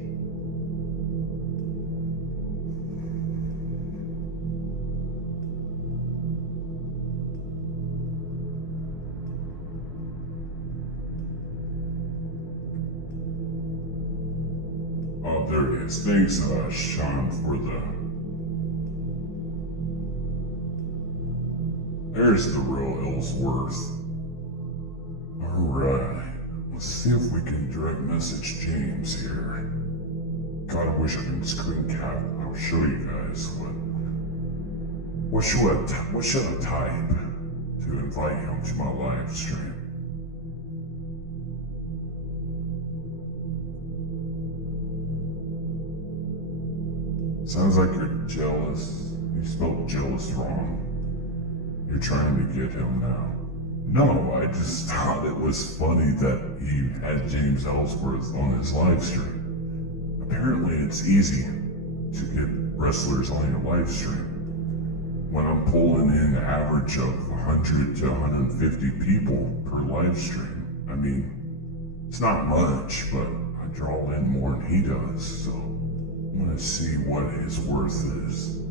Oh, there it is. Thanks, Sean, for the... There's the real Ellsworth. Alright. Let's see if we can direct message James here. God, I wish I could screen cap. I'll show you guys what should I type to invite him to my live stream. Sounds like you're jealous. You spelled jealous wrong. You're trying to get him now. No, I just thought it was funny that he had James Ellsworth on his live stream. Apparently it's easy to get wrestlers on your live stream. When I'm pulling in an average of 100 to 150 people per live stream, I mean, it's not much, but I draw in more than he does, so I want to see what his worth is.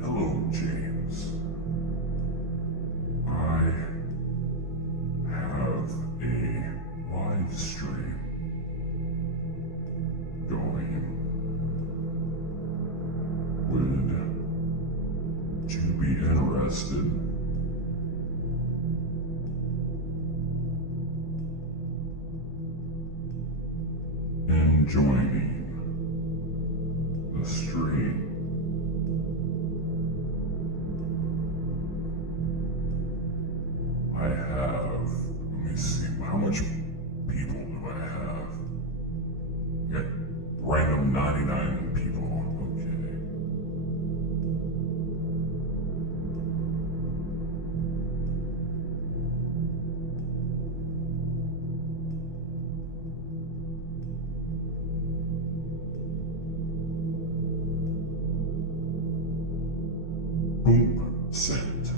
Hello, James. I have a live stream going. Would you be interested in joining the stream? I have, let me see, how much people do I have? Got random 99 people, okay. Boom, sent.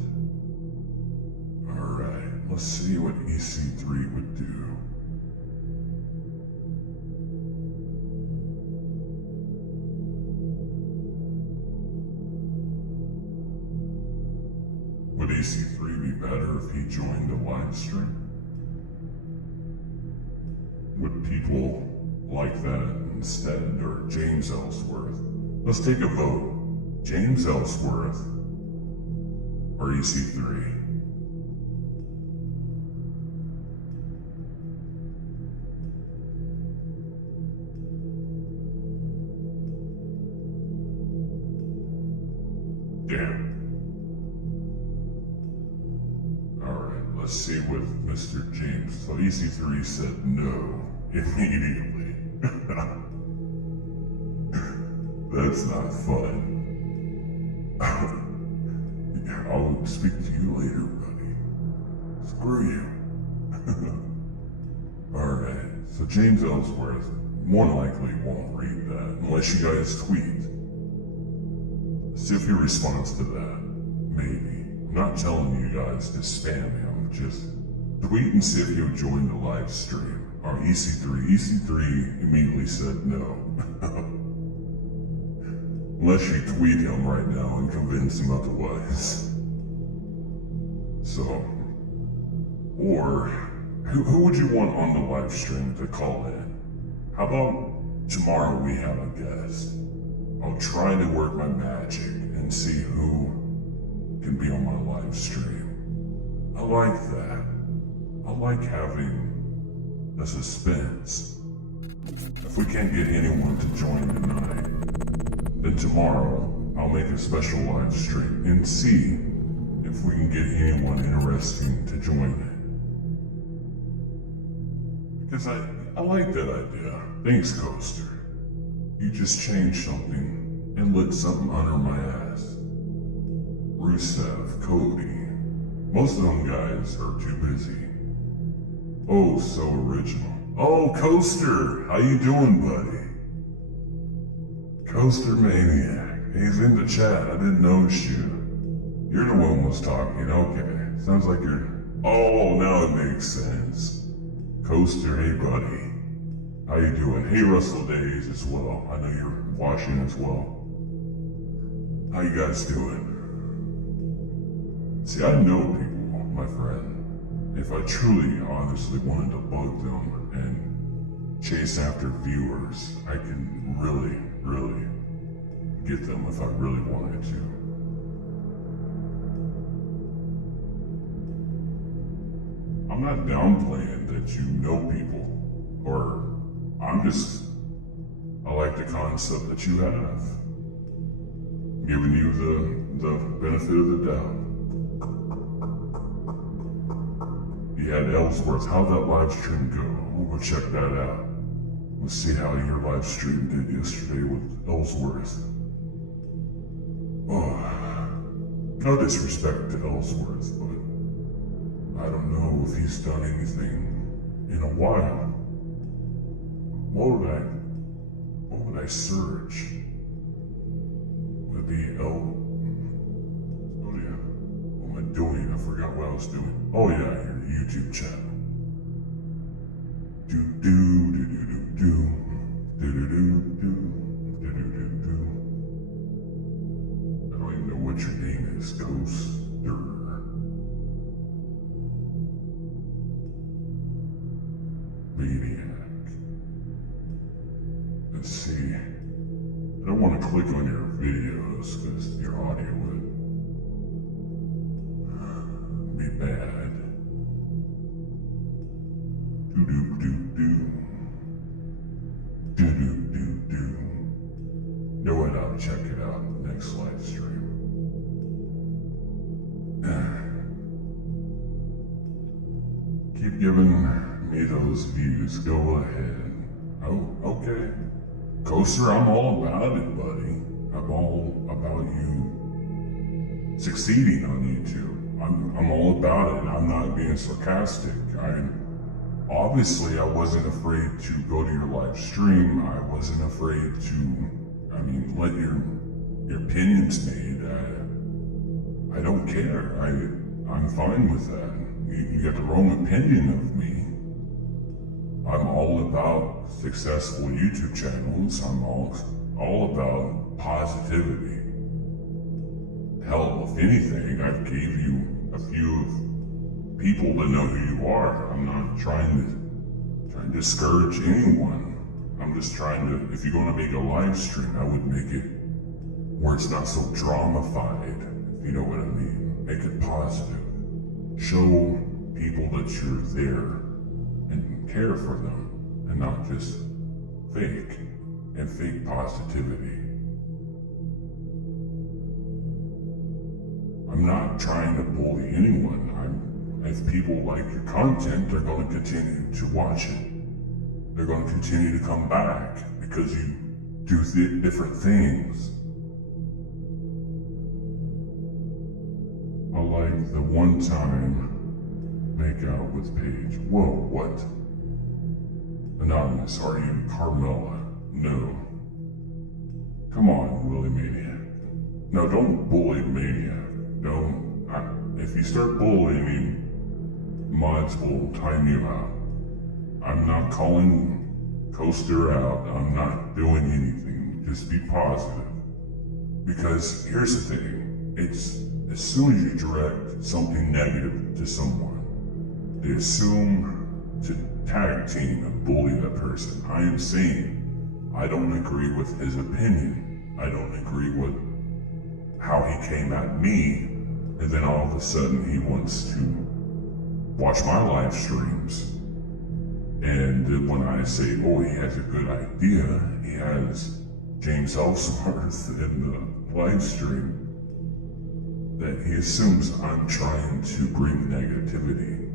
Alright, let's see what EC3 would do. he joined the live stream? Would people like that instead, or James Ellsworth? Let's take a vote. James Ellsworth or EC3? Damn. Alright, let's see with Mr. James. So EC3 said no immediately. That's not fun. I'll speak to you later, buddy. Screw you. Alright, so James Ellsworth more than likely won't read that unless you guys tweet. See if he responds to that. Maybe. I'm not telling you guys to spam him, just tweet and see if he'll join the live stream. Or EC3. EC3 immediately said no. Unless you tweet him right now and convince him otherwise. So, or who would you want on the live stream to call in? How about tomorrow we have a guest? I'll try to work my magic and see who can be on my live stream. I like that. I like having the suspense. If we can't get anyone to join tonight, then tomorrow I'll make a special live stream and see if we can get anyone interesting to join it. Because I like that idea. Thanks, Coaster. You just changed something and lit something under my ass. Rusev, Cody, most of them guys are too busy. Oh, so original. Oh, Coaster, how you doing, buddy? Coaster Maniac, he's in the chat, I didn't notice you. You're the one who was talking, okay. Sounds like you're, oh, now it makes sense. Coaster, hey buddy. How you doing? Hey Russell Days as well. I know you're watching as well. How you guys doing? See, I know people, my friend. If I truly, honestly wanted to bug them and chase after viewers, I can really, really get them if I really wanted to. I'm not downplaying that you know people, or I like the concept that you have. Giving you the benefit of the doubt. You had Ellsworth. How'd that live stream go? We'll go check that out. We'll see how your live stream did yesterday with Ellsworth. Oh, no disrespect to Ellsworth, but I don't know if he's done anything in a while. What would I search? Would it be oh yeah. What am I doing? I forgot what I was doing. Oh yeah, your YouTube channel. Do do do do do do do do do do do do do. I don't even know what your name is, Coaster. Maniac. Let's see. I don't want to click on your videos because your audio would be bad. Do do do do. Do do do do. No way, I'll check it out in the next live stream. Keep giving me those views. Go ahead. Oh, okay. Coaster, I'm all about it, buddy. I'm all about you succeeding on YouTube. I'm all about it. I'm not being sarcastic. Obviously I wasn't afraid to go to your live stream. I wasn't afraid to, let your opinions made. I don't care. I'm fine with that. You got the wrong opinion of me. I'm all about successful YouTube channels. I'm all about positivity. Hell, if anything, I gave you a few of people that know who you are. I'm not trying to discourage anyone. I'm just trying to, if you're going to make a live stream, I would make it where it's not so dramified, if you know what I mean. Make it positive. Show people that you're there and care for them, and not just fake and fake positivity. I'm not trying to bully anyone. If people like your content, they're going to continue to watch it. They're going to continue to come back because you do different things. I like the one time make out with Paige. Whoa, what? Anonymous, are you Carmella? No. Come on, Willie Maniac. No, don't bully Maniac. If you start bullying, mods will time you out. I'm not calling Coaster out. I'm not doing anything. Just be positive. Because here's the thing. It's as soon as you direct something negative to someone, they assume to tag team and bully that person. I am saying I don't agree with his opinion. I don't agree with how he came at me, and then all of a sudden he wants to watch my live streams. And when I say, oh, he has a good idea, he has James Ellsworth in the live stream, that he assumes I'm trying to bring negativity.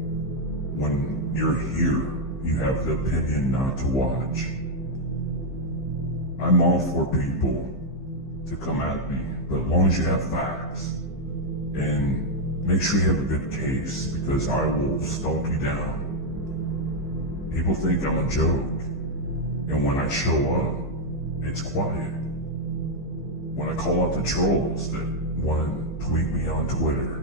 When you're here, you have the opinion not to watch. I'm all for people to come at me, but as long as you have facts, and make sure you have a good case, because I will stalk you down. People think I'm a joke, and when I show up, it's quiet. When I call out the trolls that want to tweet me on Twitter,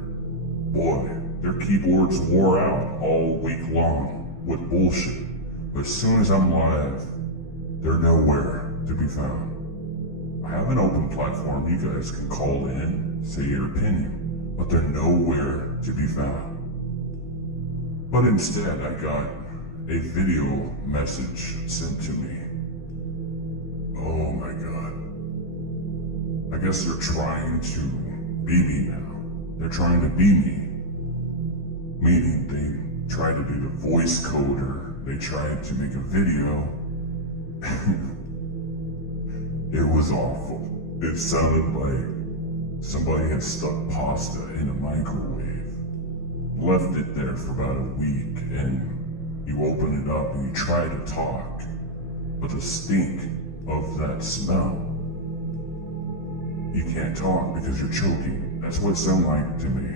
boy, their keyboards wore out all week long with bullshit. But as soon as I'm live, they're nowhere to be found. I have an open platform. You guys can call in, say your opinion, but they're nowhere to be found. But instead, I got a video message sent to me. Oh my God. I guess they're trying to be me now. They're trying to be me. Meaning they tried to be the voice coder. They tried to make a video. It was awful. It sounded like somebody had stuck pasta in a microwave, left it there for about a week, and you open it up and you try to talk, but the stink of that smell, you can't talk because you're choking. That's what it sounded like to me.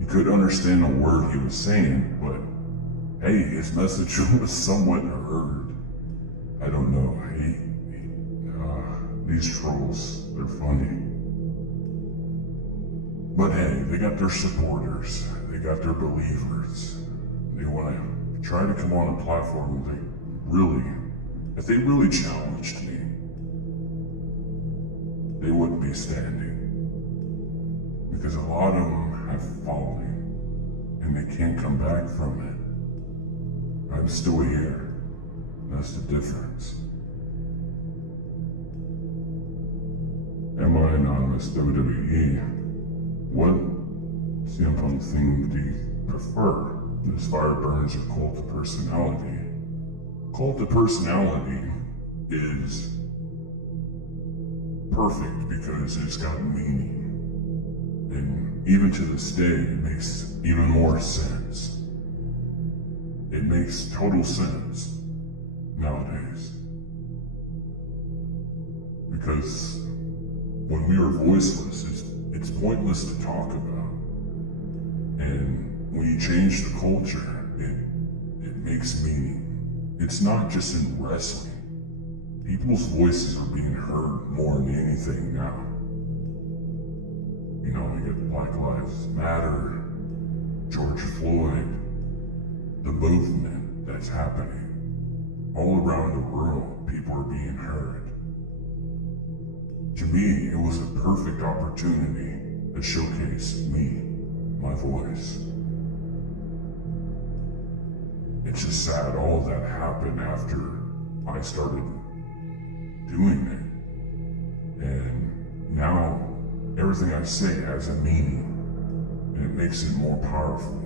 You could understand a word he was saying, but hey, his message was somewhat heard. I don't know. These trolls, they're funny. But hey, they got their supporters. They got their believers. They want to try to come on a platform if they really challenged me, they wouldn't be standing. Because a lot of them have fallen, and they can't come back from it. I'm still here. That's the difference. Am I Anonymous WWE? What CM Punk thing do you prefer? This fire burns or cult of personality? Cult of personality is perfect because it's got meaning. And even to this day, it makes even more sense. It makes total sense nowadays. Because when we are voiceless, it's pointless to talk about. And when you change the culture, it makes meaning. It's not just in wrestling. People's voices are being heard more than anything now. You know, you get Black Lives Matter, George Floyd, the movement that's happening. All around the world, people are being heard. To me, it was a perfect opportunity to showcase me, my voice. It's just sad all that happened after I started doing it. And now everything I say has a meaning, and it makes it more powerful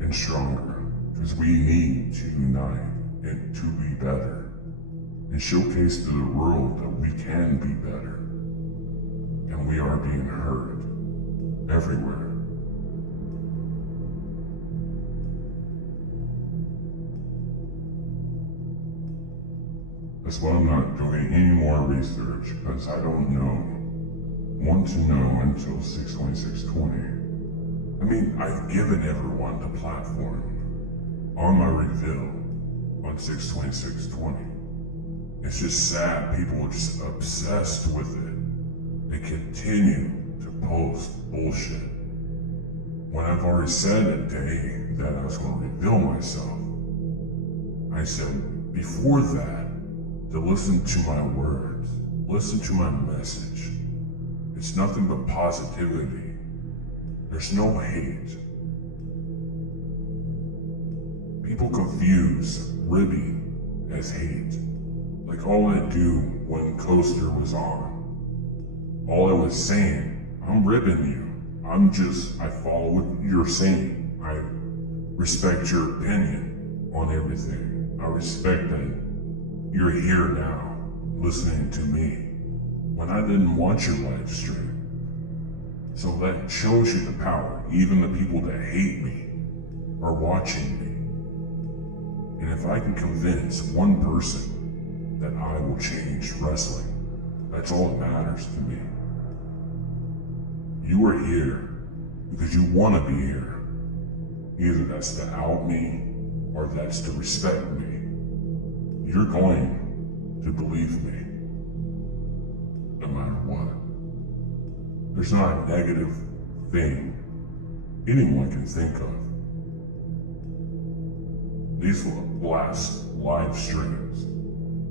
and stronger, because we need to unite and to be better and showcase to the world that we can be better, and we are being heard everywhere. That's why I'm not doing any more research, because I don't want to know until 6/26/20. I mean, I've given everyone the platform on my reveal on 6/26/20. It's just sad people are just obsessed with it. They continue to post bullshit. When I've already said a day that I was going to reveal myself, I said before that to listen to my words, listen to my message. It's nothing but positivity. There's no hate. People confuse ribbing as hate. Like all I do when Coaster was on, all I was saying, I'm ribbing you. I follow what you're saying. I respect your opinion on everything. I respect that you're here now, listening to me, when I didn't watch your live stream. So that shows you the power. Even the people that hate me are watching me. And if I can convince one person that I will change wrestling, that's all that matters to me. You are here because you want to be here. Either that's to out me or that's to respect me. You're going to believe me, no matter what. There's not a negative thing anyone can think of. These last live streams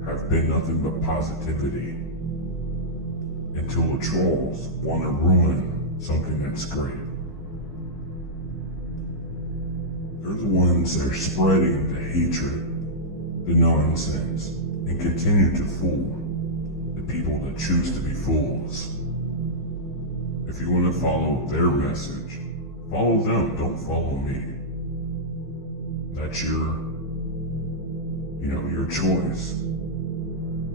have been nothing but positivity until the trolls want to ruin something that's great. They're the ones that are spreading the hatred, the nonsense, and continue to fool the people that choose to be fools. If you want to follow their message, follow them, don't follow me. That's your choice.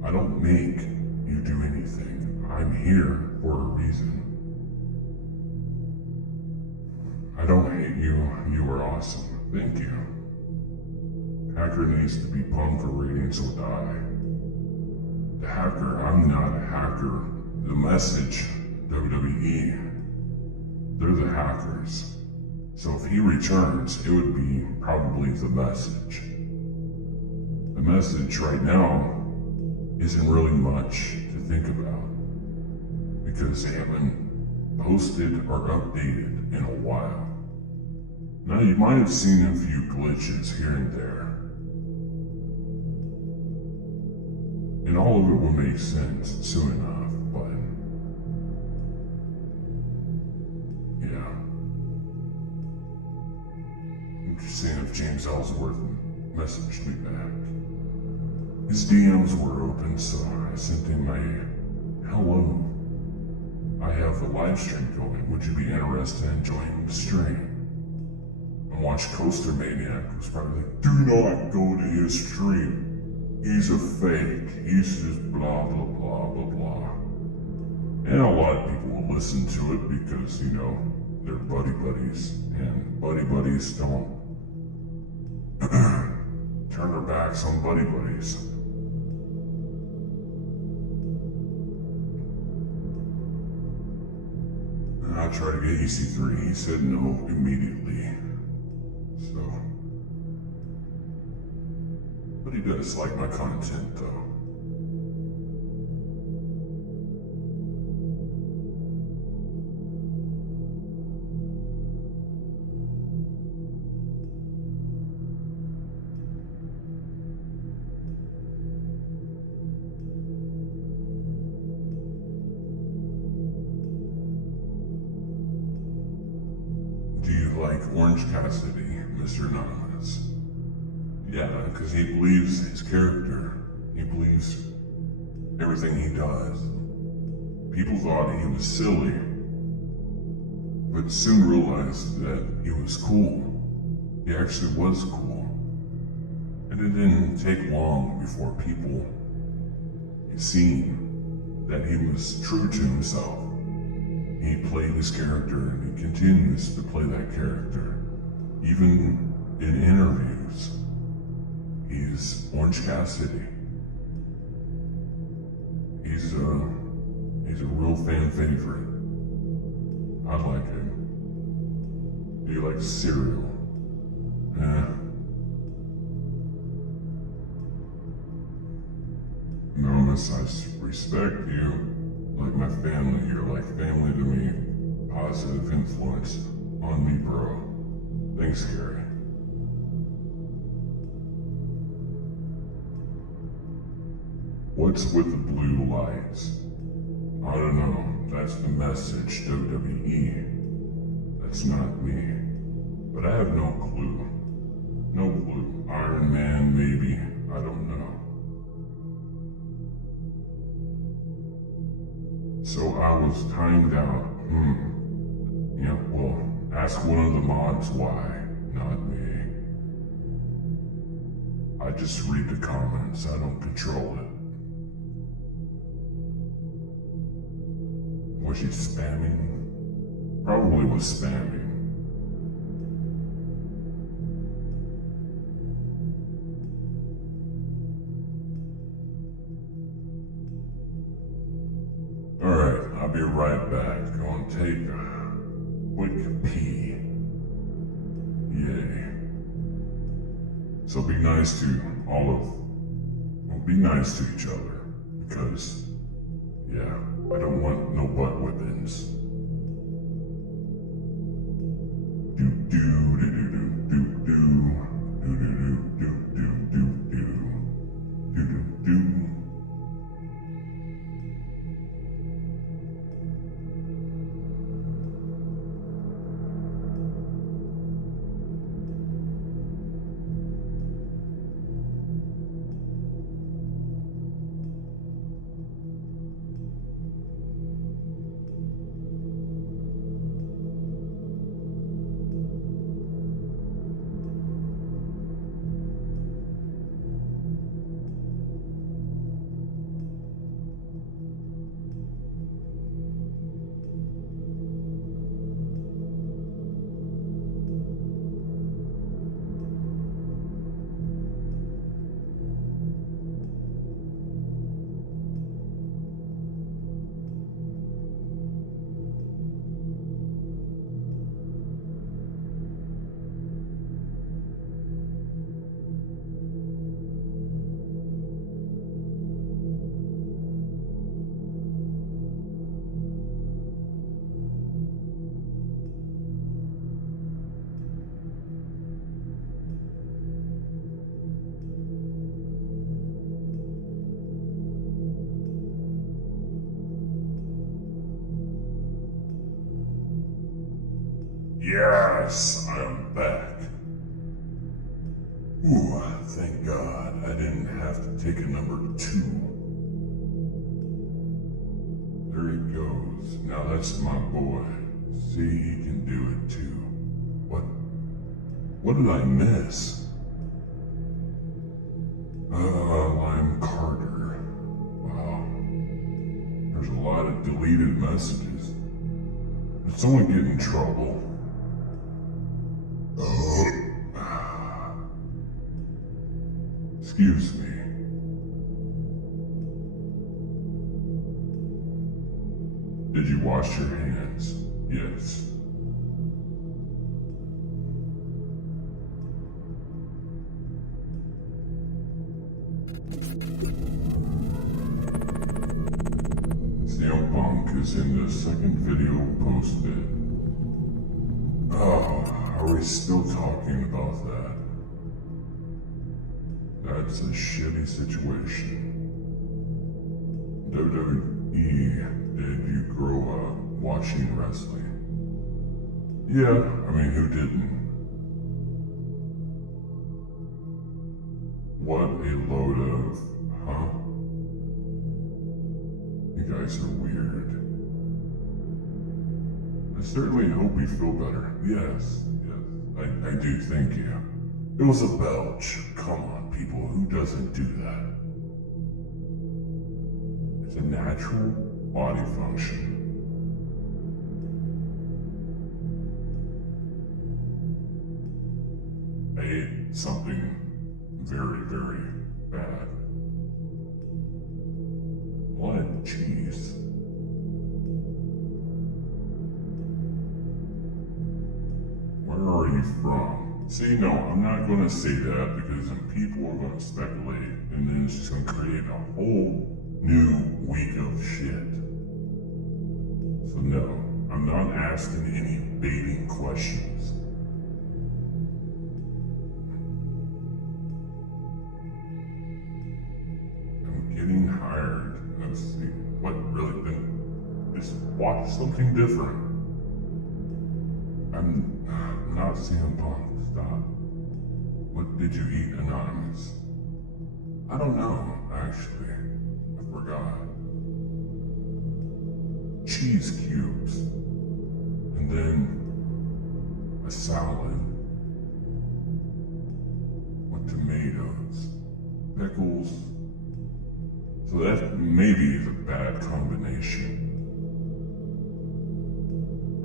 I don't make you do anything. I'm here for a reason. I don't hate you. You are awesome. Thank you. Hacker needs to be punked or ratings will die. The hacker, I'm not a hacker. The message, WWE, they're the hackers. So if he returns, it would be probably the message. The message right now isn't really much to think about because they haven't posted or updated in a while. Now you might have seen a few glitches here and there. And all of it will make sense soon enough, but yeah. I'm just seeing if James Ellsworth messaged me back. His DMs were open, so I sent him a hello. I have a live stream going. Would you be interested in joining the stream? And watch Coaster Maniac was probably like, do not go to his stream. He's a fake. He's just blah, blah, blah, blah, blah. And a lot of people will listen to it because, they're buddy buddies. And buddy buddies don't turn their backs on buddy buddies. And I tried to get EC3. He said no immediately. So. But he does like my content, though. Do you like Orange Cassidy, Mr. Anonymous? does. Yeah, because he believes his character. He believes everything he does. People thought he was silly, but soon realized that he was cool. He actually was cool. And it didn't take long before people seen that he was true to himself. He played his character and he continues to play that character. Even in interviews, he's Orange Cassidy. He's a real fan favorite. I like him. Do you like cereal? AnonYmous, I respect you. Like my family, you're like family to me. Positive influence on me, bro. Thanks, Gary. What's with the blue lights? I don't know. That's the message, WWE. That's not me. But I have no clue. No clue. Iron Man, maybe. I don't know. So I was timed out. Yeah, well, ask one of the mods why, not me. I just read the comments. I don't control it. Was she spamming? Probably was spamming. Alright, I'll be right back. Gonna take a quick pee. Yay. So be nice to be nice to each other. Because, yeah, I don't want no butt whippings. Do do do do do do do do do do do do do do do. Yes, I'm back. Ooh, thank God I didn't have to take a number 2. There he goes. Now that's my boy. See, he can do it too. What did I miss? I'm Carter. Wow. There's a lot of deleted messages. Did someone get in trouble? Excuse me. Did you wash your hands? Yes. CM Punk is in the second video posted. Oh, are we still talking about that? That's a shitty situation. WWE, did you grow up watching wrestling? Yeah, I mean, who didn't? What a load of, huh? You guys are weird. I certainly hope you feel better. Yes, I do thank you. It was a belch. Come on, people, who doesn't do that? It's a natural body function. I ate something very, very bad. What? Cheese. Where are you from? See, no, I'm not going to say that because then people are going to speculate and then it's just going to create a whole new week of shit. So no, I'm not asking any baiting questions. I'm getting tired. Let's see. What really? Then just watch something different. I'm not CM Punk. Stop. What did you eat, Anonymous? I don't know, actually. I forgot. Cheese cubes. And then a salad with tomatoes, pickles. So that maybe is a bad combination.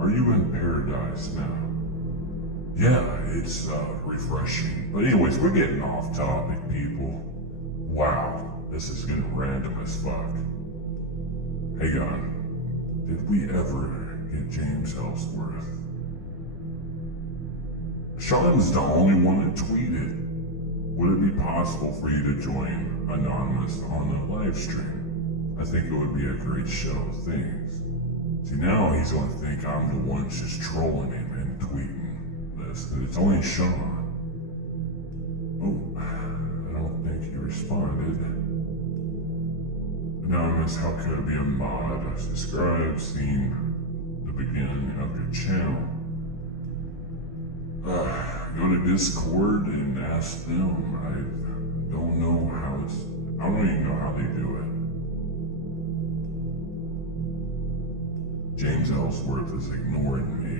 Are you in paradise now? Yeah, it's refreshing. But anyways, we're getting off topic, people. Wow, this is getting random as fuck. Hang on. Did we ever get James Ellsworth? Sean's the only one that tweeted. Would it be possible for you to join AnonYmous on the live stream? I think it would be a great show. Thanks. See, now he's going to think I'm the one just trolling him and tweeting this, because it's only Sean. Oh, I don't think he responded. AnonYmous, how could I be a mod? I subscribed, seen the beginning of your channel. Go to Discord and ask them. I don't know how it's, I don't even know how they do it. James Ellsworth is ignoring me.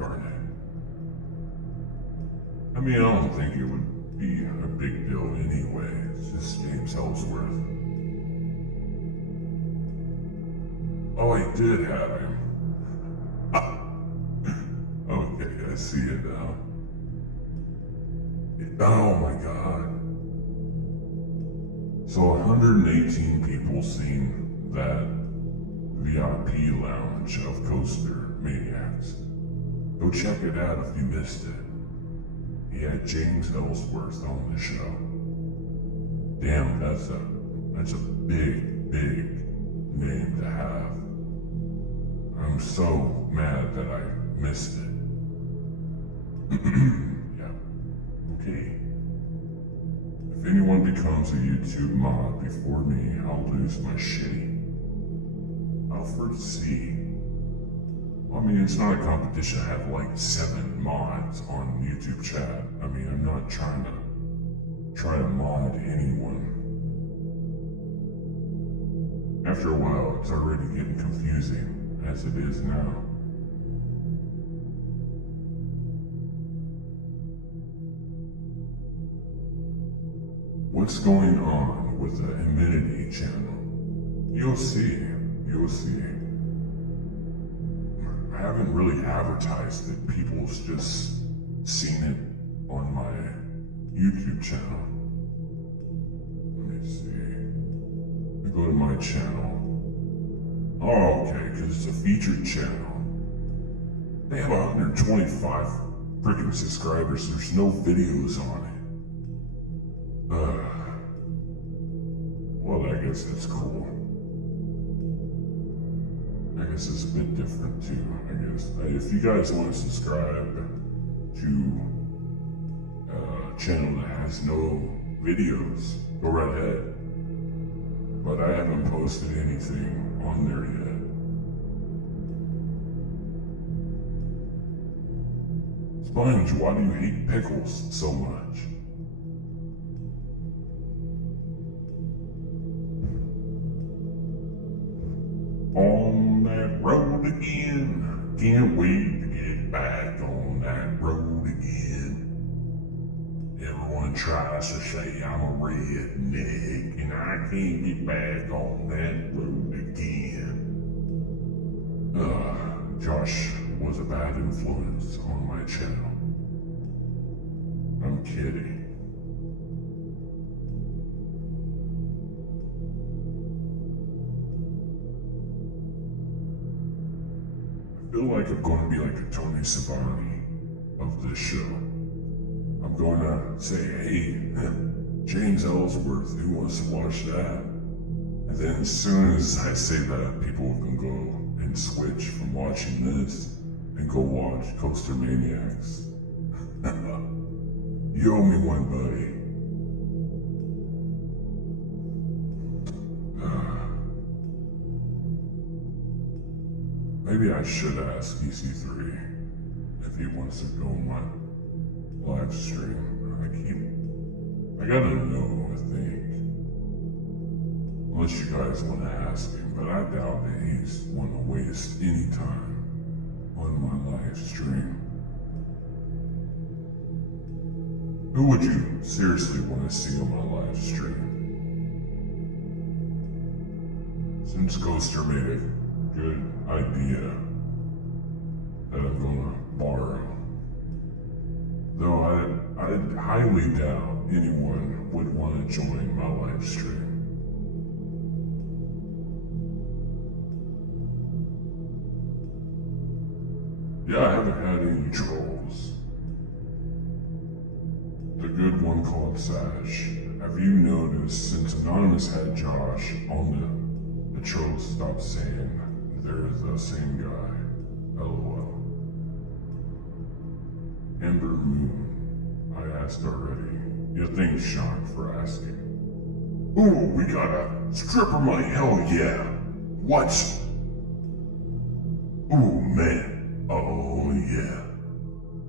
Darn it. I mean, I don't think it would be a big deal anyway. It's just James Ellsworth. Oh, I did have him. Okay, I see it now. Oh my god. So 118 people seen that VIP lounge of Coaster Maniacs. Go check it out if you missed it. He had James Ellsworth on the show. Damn, that's a big, big name to have. I'm so mad that I missed it. Yeah. Okay. If anyone becomes a YouTube mod before me, I'll lose my shitty. Alfred C. I mean, it's not a competition. I have like 7 mods on YouTube chat. I mean, I'm not trying to mod anyone. After a while, it's already getting confusing, as it is now. What's going on with the Amenity channel? You'll see. You'll see. I haven't really advertised it. People's just seen it on my YouTube channel. Let me see. I go to my channel. Oh, okay, because it's a featured channel. They have 125 freaking subscribers. There's no videos on it. Well, I guess that's cool. I guess it's a bit different too, I guess. If you guys want to subscribe to a channel that has no videos, go right ahead. But I haven't posted anything on there yet. Sponge, why do you hate pickles so much? road again. Can't wait to get back on that road again. Everyone tries to say I'm a redneck and I can't get back on that road again. Josh was a bad influence on my channel. I'm kidding. I feel like I'm going to be like a Tony Savani of this show. I'm going to say, hey, James Ellsworth, who wants to watch that? And then as soon as I say that, people can go and switch from watching this and go watch Coaster Maniacs. You owe me one, buddy. Maybe I should ask EC3 if he wants to go on my live stream. I gotta know, I think. Unless you guys want to ask him, but I doubt that he's want to waste any time on my live stream. Who would you seriously want to see on my live stream? Since Ghoster made a good idea that I'm gonna borrow. Though I highly doubt anyone would want to join my live stream. Yeah, I haven't had any trolls. The good one called Sash. Have you noticed since AnonYmous had Josh on the trolls stopped saying they're the same guy? LOL. Ember Moon. I asked already. Yeah, thanks, Sean, for asking. Ooh, we got a stripper money. Hell yeah. What? Ooh, man. Oh, yeah.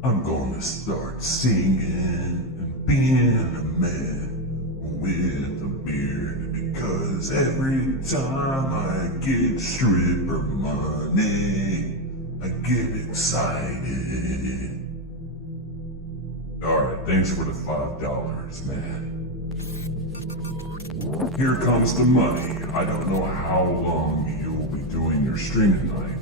I'm gonna start singing and being a man with a beard because every time I get stripper money, I get excited. Alright, thanks for the $5, man. Here comes the money. I don't know how long you'll be doing your stream tonight,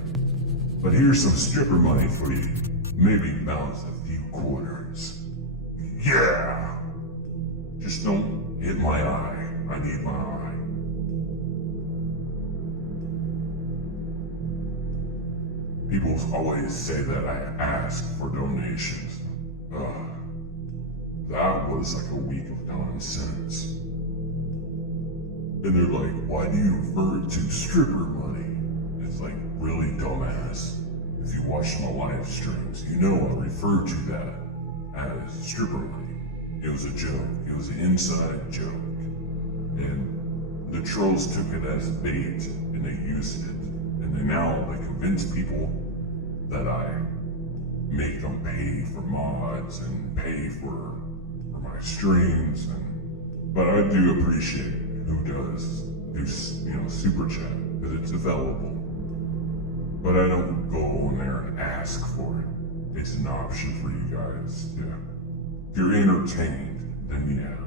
but here's some stripper money for you. Maybe bounce a few quarters. Yeah! Just don't hit my eye. I need my eye. People always say that I ask for donations. That was like a week of nonsense. And they're like, why do you refer to stripper money? It's like, really, dumbass. If you watch my live streams, you know I refer to that as stripper money. It was a joke. It was an inside joke. And the trolls took it as bait and they used it. And they convince people that I make them pay for mods and pay for my streams. But I do appreciate who does do super chat because it's available. But I don't go in there and ask for it. It's an option for you guys. Yeah. If you're entertained, then yeah,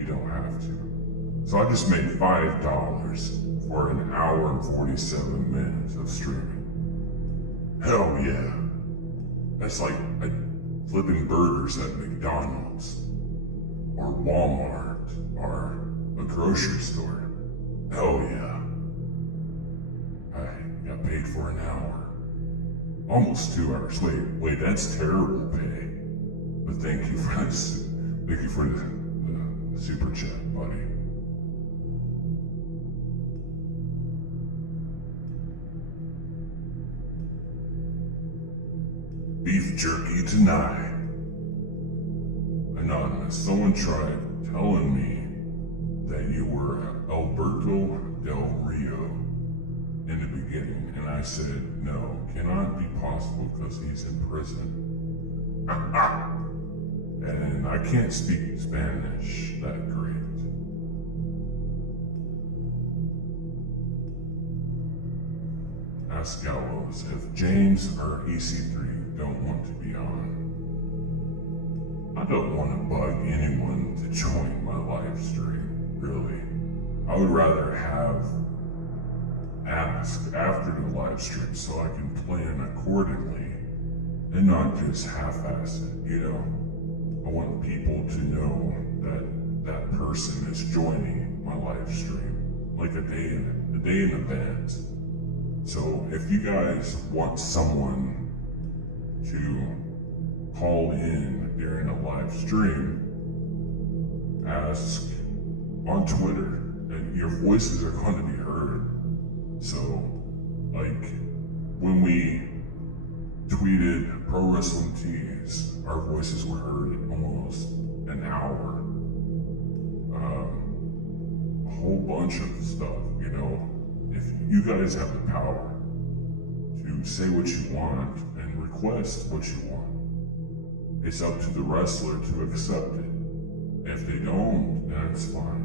you don't have to. So I just made $5 for an hour and 47 minutes of streaming. Hell yeah. That's like flipping burgers at McDonald's or Walmart or a grocery store. Hell yeah. I got paid for an hour. Almost 2 hours. Wait, that's terrible pay. But thank you for this. Thank you for the super chat, buddy. Beef jerky tonight. AnonYmous, someone tried telling me that you were Alberto Del Rio in the beginning, and I said, no, cannot be possible because he's in prison. And I can't speak Spanish that great. ask Gallows if James or EC3 don't want to be on. I don't want to bug anyone to join my live stream, really. I would rather have ask after the live stream so I can plan accordingly and not just half-ass it, you know? I want people to know that that person is joining my live stream, like a day in advance. So if you guys want someone to call in during a live stream, ask on Twitter, and your voices are going to be heard. So, like, when we tweeted Pro Wrestling Tees, our voices were heard in almost an hour. A whole bunch of stuff, you know. If you guys have the power to say what you want and request what you want, it's up to the wrestler to accept it. If they don't, then it's fine.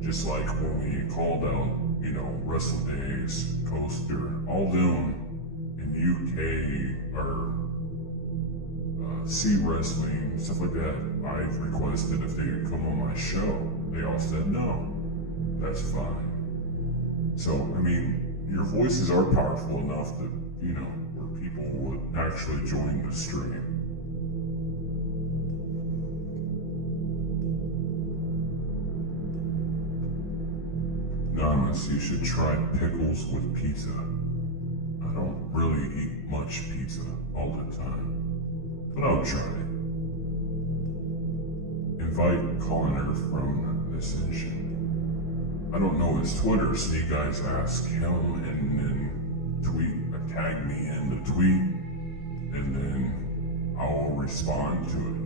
Just like when we called out, you know, Wrestle Days, Coaster, all them in UK or C Wrestling, stuff like that. I've requested if they could come on my show. They all said no. That's fine. So, I mean, your voices are powerful enough that, you know, where people would actually join the stream. AnonYmous, you should try pickles with pizza. I don't really eat much pizza all the time, but I'll try it. Invite Connor from Ascension. I don't know his Twitter, so you guys ask him and then tag me in the tweet, and then I'll respond to it.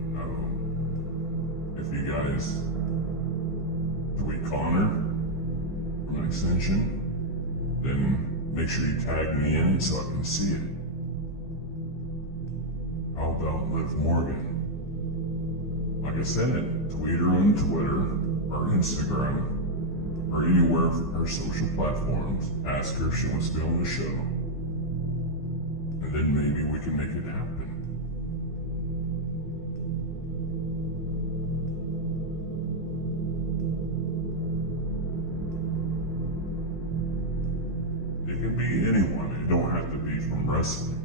If you guys tweet Connor from Ascension, then make sure you tag me in so I can see it. How about Liv Morgan? Like I said, tweet her on Twitter or Instagram or anywhere from her social platforms. Ask her if she wants to be on the show. And then maybe we can make it happen. It can be anyone. It don't have to be from wrestling.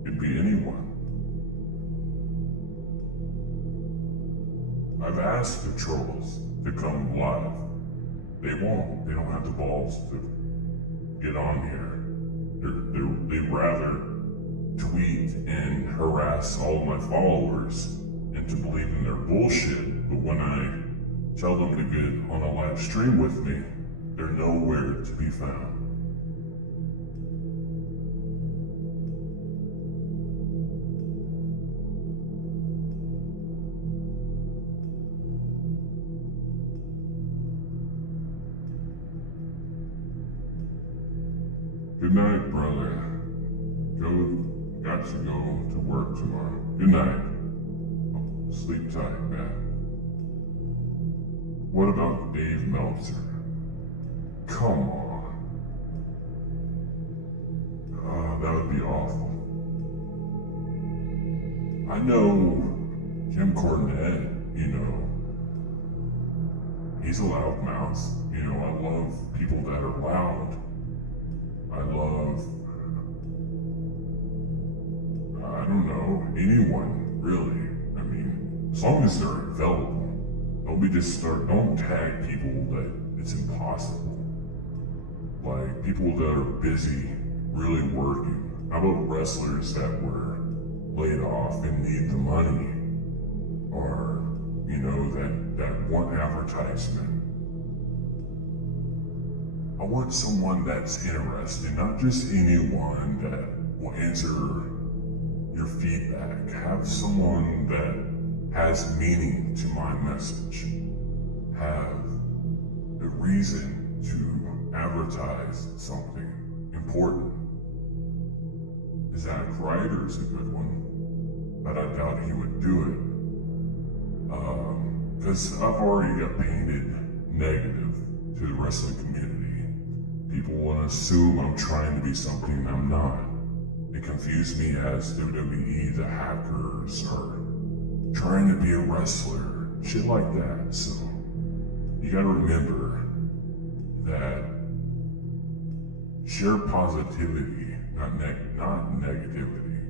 It can be anyone. I've asked the trolls to come live. They won't. They don't have the balls to get on here. They'd rather tweet and harass all of my followers into believing their bullshit, but when I tell them to get on a live stream with me, they're nowhere to be found. Good night, brother. Got to go to work tomorrow. Good night. Oh, sleep tight, man. What about Dave Meltzer? Come on. Oh, that would be awful. I know Jim Cornette, you know, he's a loudmouth. You know, I love people that are loud. I love, I don't know, anyone, really. I mean, as long as they're available. Don't tag people that it's impossible. Like, people that are busy, really working. How about wrestlers that were laid off and need the money? Or, you know, that one advertisement. I want someone that's interested, not just anyone that will answer your feedback. Have someone that has meaning to my message. Have a reason to advertise something important. Zach Ryder's a good one, but I doubt he would do it. Because I've already got painted negative to the wrestling community. People want to assume I'm trying to be something I'm not. They confuse me as WWE, the hackers, or trying to be a wrestler, shit like that. So you gotta remember that share positivity, not negativity.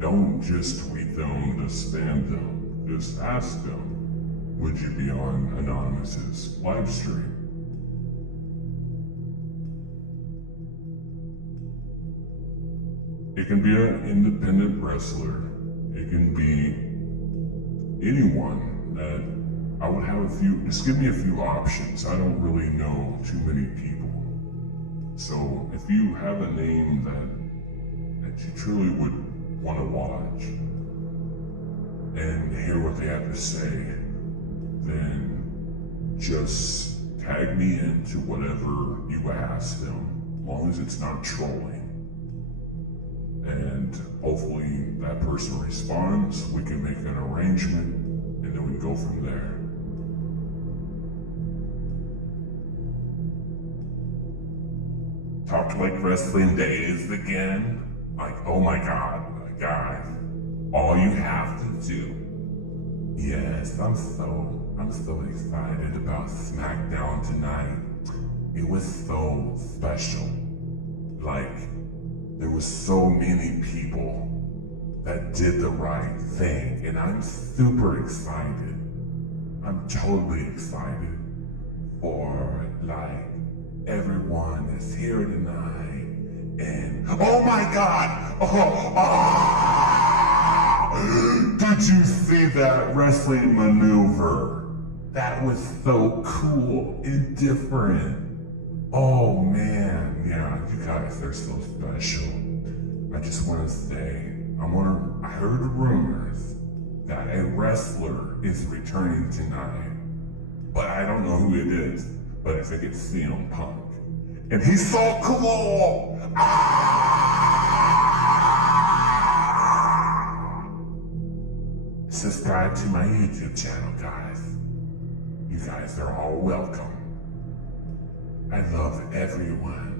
Don't just tweet them to spam them. Just ask them, would you be on AnonYmous's live stream? It can be an independent wrestler. It can be anyone that I would have just give me a few options. I don't really know too many people. So if you have a name that you truly would want to watch and hear what they have to say, then just tag me into whatever you ask them, as long as it's not trolling. And hopefully that person responds, we can make an arrangement, and then we can go from there. Talk like wrestling days again. Like, oh my God, guys, all you have to do. Yes, I'm so excited about Smackdown tonight. It was so special. Like, there was so many people that did the right thing, and I'm super excited. I'm totally excited for, like, everyone that's here tonight. And oh my God! Did you see that wrestling maneuver? That was so cool and different. Oh man, yeah, you guys are so special. I just want to say, I heard rumors that a wrestler is returning tonight, but I don't know who it is, but I think it's CM Punk. And he's so cool! Subscribe to my YouTube channel, guys. You guys are all welcome. I love everyone.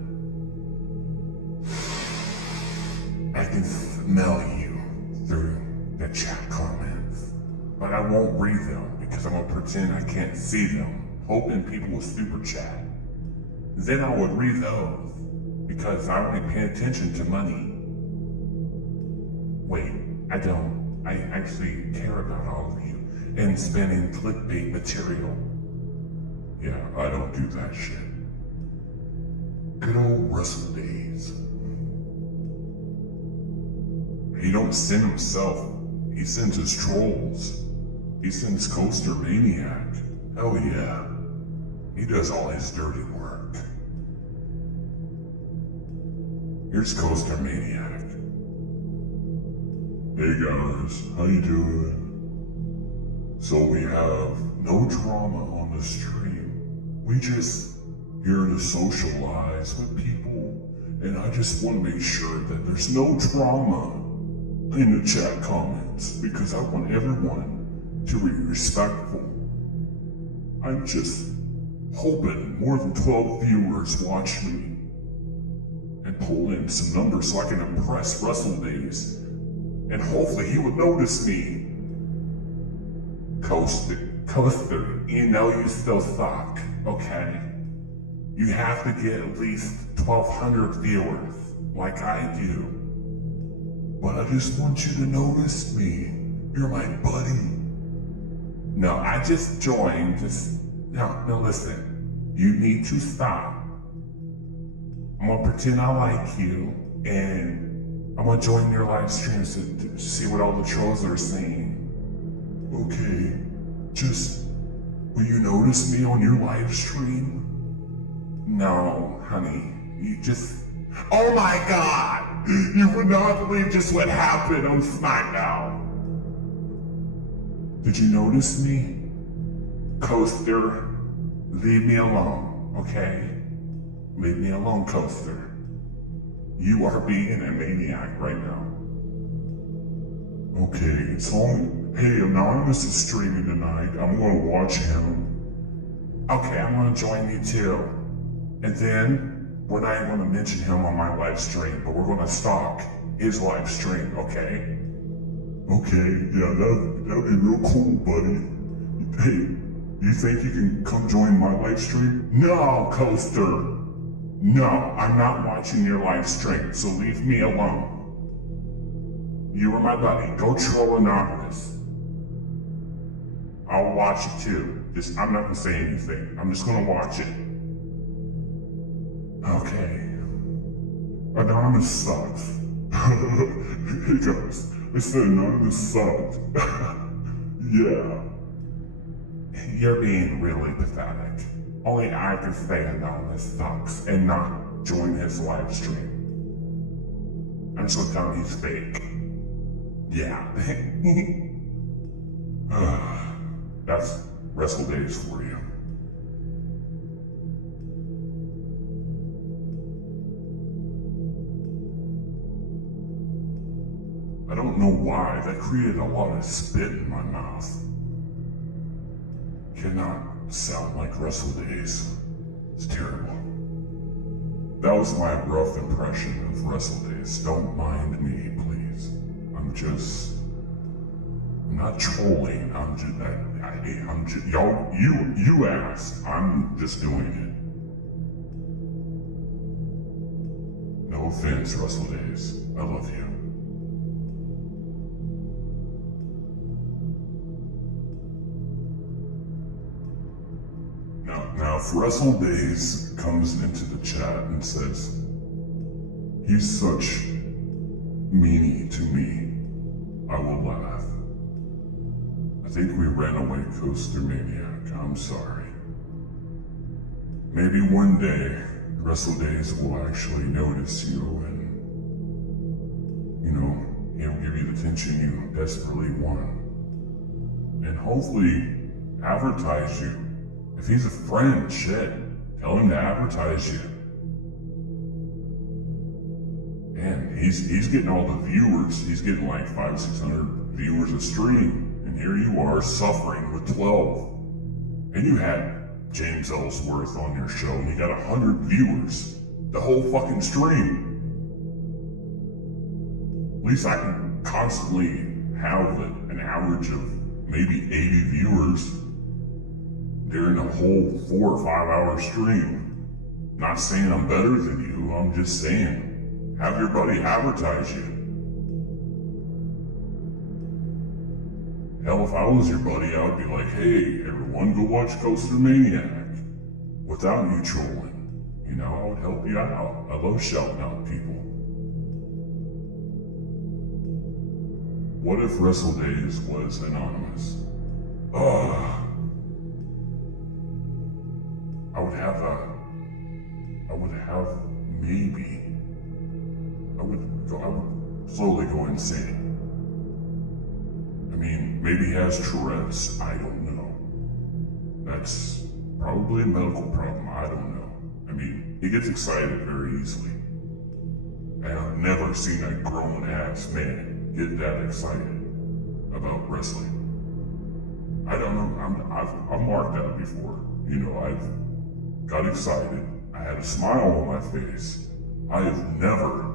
I can smell you through the chat comments, but I won't read them because I'm gonna pretend I can't see them, hoping people will super chat. Then I would read those because I only pay attention to money. Wait, I don't. I actually care about all of you and spending clickbait material. Yeah, I don't do that shit. Good old wrestle days. He don't send himself. He sends his trolls. He sends Coaster Maniac. Hell yeah. He does all his dirty work. Here's Coaster Maniac. Hey guys, how you doing? So we have no drama on the stream. We just here to socialize with people, and I just want to make sure that there's no drama in the chat comments because I want everyone to be respectful. I'm just hoping more than 12 viewers watch me and pull in some numbers so I can impress Russell Days. And hopefully he would notice me. Coaster, you know you still suck, okay? You have to get at least 1,200 viewers, like I do. But I just want you to notice me. You're my buddy. No, I just joined, no, listen. You need to stop. I'm gonna pretend I like you, and I'm gonna join your live streams to see what all the trolls are saying. Okay, will you notice me on your live stream? No, honey, oh my God! You would not believe just what happened on Smackdown. Did you notice me? Coaster, leave me alone, okay? Leave me alone, Coaster. You are being a maniac right now. Okay, hey, AnonYmous is streaming tonight. I'm gonna watch him. Okay, I'm gonna join you too. And then we're not even gonna mention him on my live stream, but we're gonna stalk his live stream, okay? Okay, yeah, that'd be real cool, buddy. Hey, you think you can come join my live stream? No, Coaster. No, I'm not watching your live stream, so leave me alone. You were my buddy. Go troll AnonYmous. I'll watch it too. I'm not gonna say anything. I'm just gonna watch it. Okay. AnonYmous sucks. Hey guys, I said AnonYmous sucked. Yeah. You're being really pathetic. Only I can say AnonYmous sucks and not join his live stream. I'm just gonna tell him he's fake. Yeah. That's Wrestle Days for you. I don't know why, that created a lot of spit in my mouth. Cannot sound like Wrestle Days. It's terrible. That was my rough impression of Wrestle Days. Don't mind me, please. I'm not trolling. I'm just, y'all, you asked. I'm just doing it. No offense, Wrestle Days. I love you. Now, if Wrestle Days comes into the chat and says, he's such meanie to me, I will laugh. I think we ran away Coaster Maniac. I'm sorry. Maybe one day, Wrestle Days will actually notice you and, he'll give you the attention you desperately want. And hopefully advertise you. If he's a friend, shit, tell him to advertise you. Man, he's getting all the viewers. He's getting like 500-600 viewers a stream. And here you are suffering with 12. And you had James Ellsworth on your show and you got 100 viewers. The whole fucking stream. At least I can constantly have an average of maybe 80 viewers during a whole 4 or 5 hour stream. Not saying I'm better than you, I'm just saying, have your buddy advertise you. Hell, if I was your buddy, I would be like, hey, everyone go watch Coaster Maniac. Without you trolling. I would help you out. I love shouting out people. What if Wrestle Days was AnonYmous? I would slowly go insane. I mean, maybe he has Tourette's, I don't know. That's probably a medical problem, I don't know. I mean, he gets excited very easily. And I've never seen a grown-ass man get that excited about wrestling. I don't know, I've marked out before. I've got excited. I had a smile on my face. I have never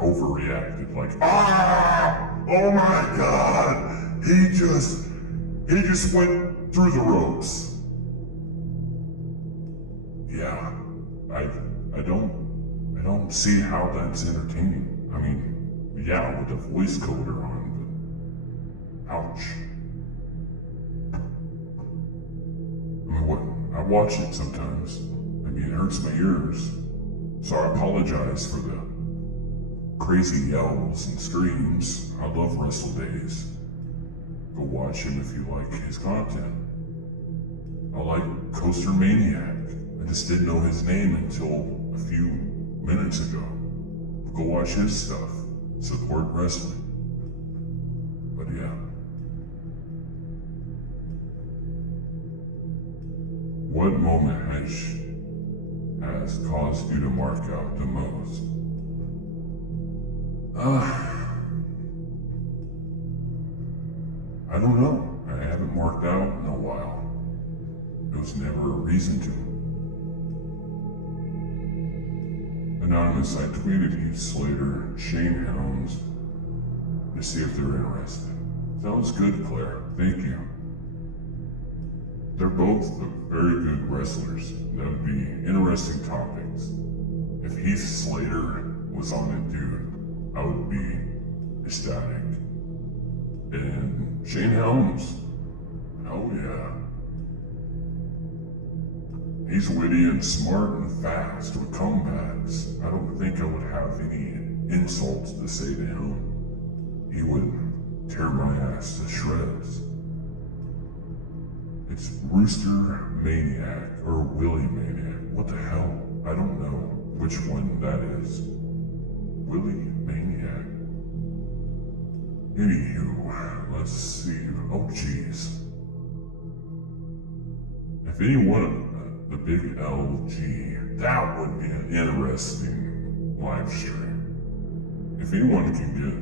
overreacted like, oh my God, he just went through the ropes. Yeah, I don't see how that's entertaining. I mean, yeah, with a voice coder on, but ouch. I watch it sometimes. I mean, it hurts my ears. So I apologize for the crazy yells and screams. I love Wrestle Days. Go watch him if you like his content. I like Coaster Maniac. I just didn't know his name until a few minutes ago. Go watch his stuff. Support wrestling. But yeah. What moment has caused you to mark out the most? I don't know. I haven't marked out in a while. There was never a reason to. Anonymous, I tweeted Heath Slater and Shane Helms to see if they're interested. Sounds good, Claire. Thank you. They're both very good wrestlers. That would be interesting topics. If Heath Slater was on it, dude, I would be ecstatic. And Shane Helms, oh yeah. He's witty and smart and fast with comebacks. I don't think I would have any insults to say to him. He would tear my ass to shreds. It's Rooster Maniac or Willie Maniac. What the hell? I don't know which one that is. Willie Maniac. Anywho, let's see. Oh jeez. If anyone, the big LG, that would be an interesting live stream. If anyone can get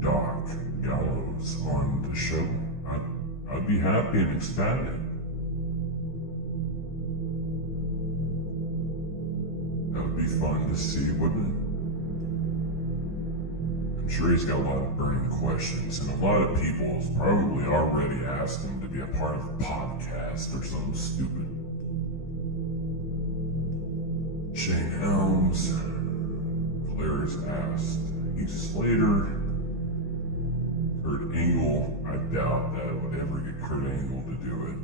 Doc Gallows on the show, I'd be happy and ecstatic. That would be fun to see, wouldn't it? I'm sure he's got a lot of burning questions, and a lot of people have probably already asked him to be a part of a podcast or something stupid. Shane Helms, Claire's asked, Heath Slater, Kurt Angle. I doubt that would ever get Kurt Angle to do it.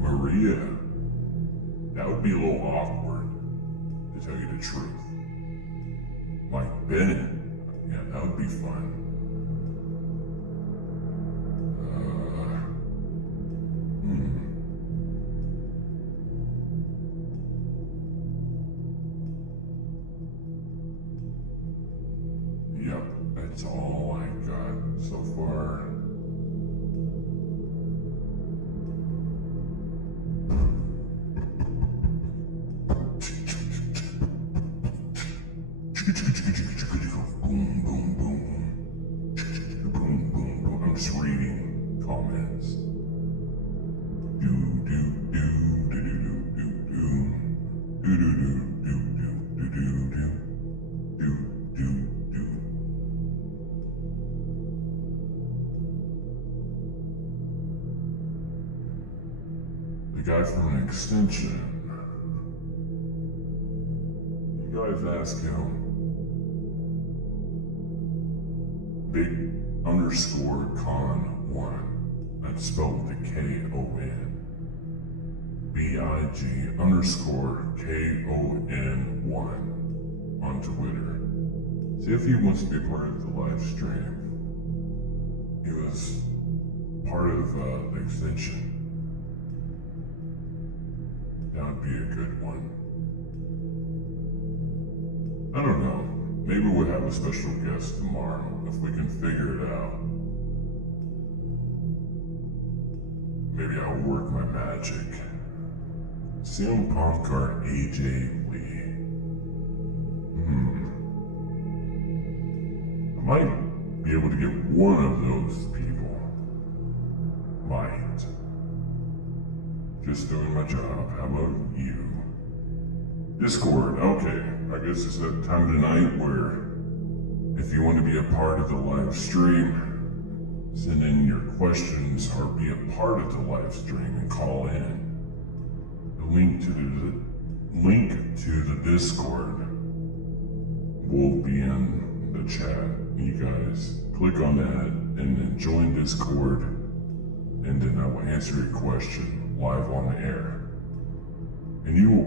Maria. That would be a little awkward, to tell you the truth. Mike Bennett. Yeah, that would be fun. Yep, that's all I got so far. Boom, boom, boom. Boom, boom, boom. I'm just reading comments. Do, do, do, do, do, do, do. Do, do, do, do, do, do, do, do, do, do. The guy from an extension. You guys ask him. Big underscore con 1. That's spelled with a K-O-N. BIG underscore KON 1 on Twitter. See if he wants to be part of the live stream. He was part of the extension. That would be a good one. I don't know. Maybe we'll have a special guest tomorrow if we can figure it out. Maybe I'll work my magic. CM Punk or AJ Lee? I might be able to get one of those people. Might. Just doing my job. How about you? Discord, okay. I guess it's that time of night where if you want to be a part of the live stream, send in your questions or be a part of the live stream and call in. The link to the Discord will be in the chat. You guys click on that and then join Discord, and then I will answer your question live on the air. And you will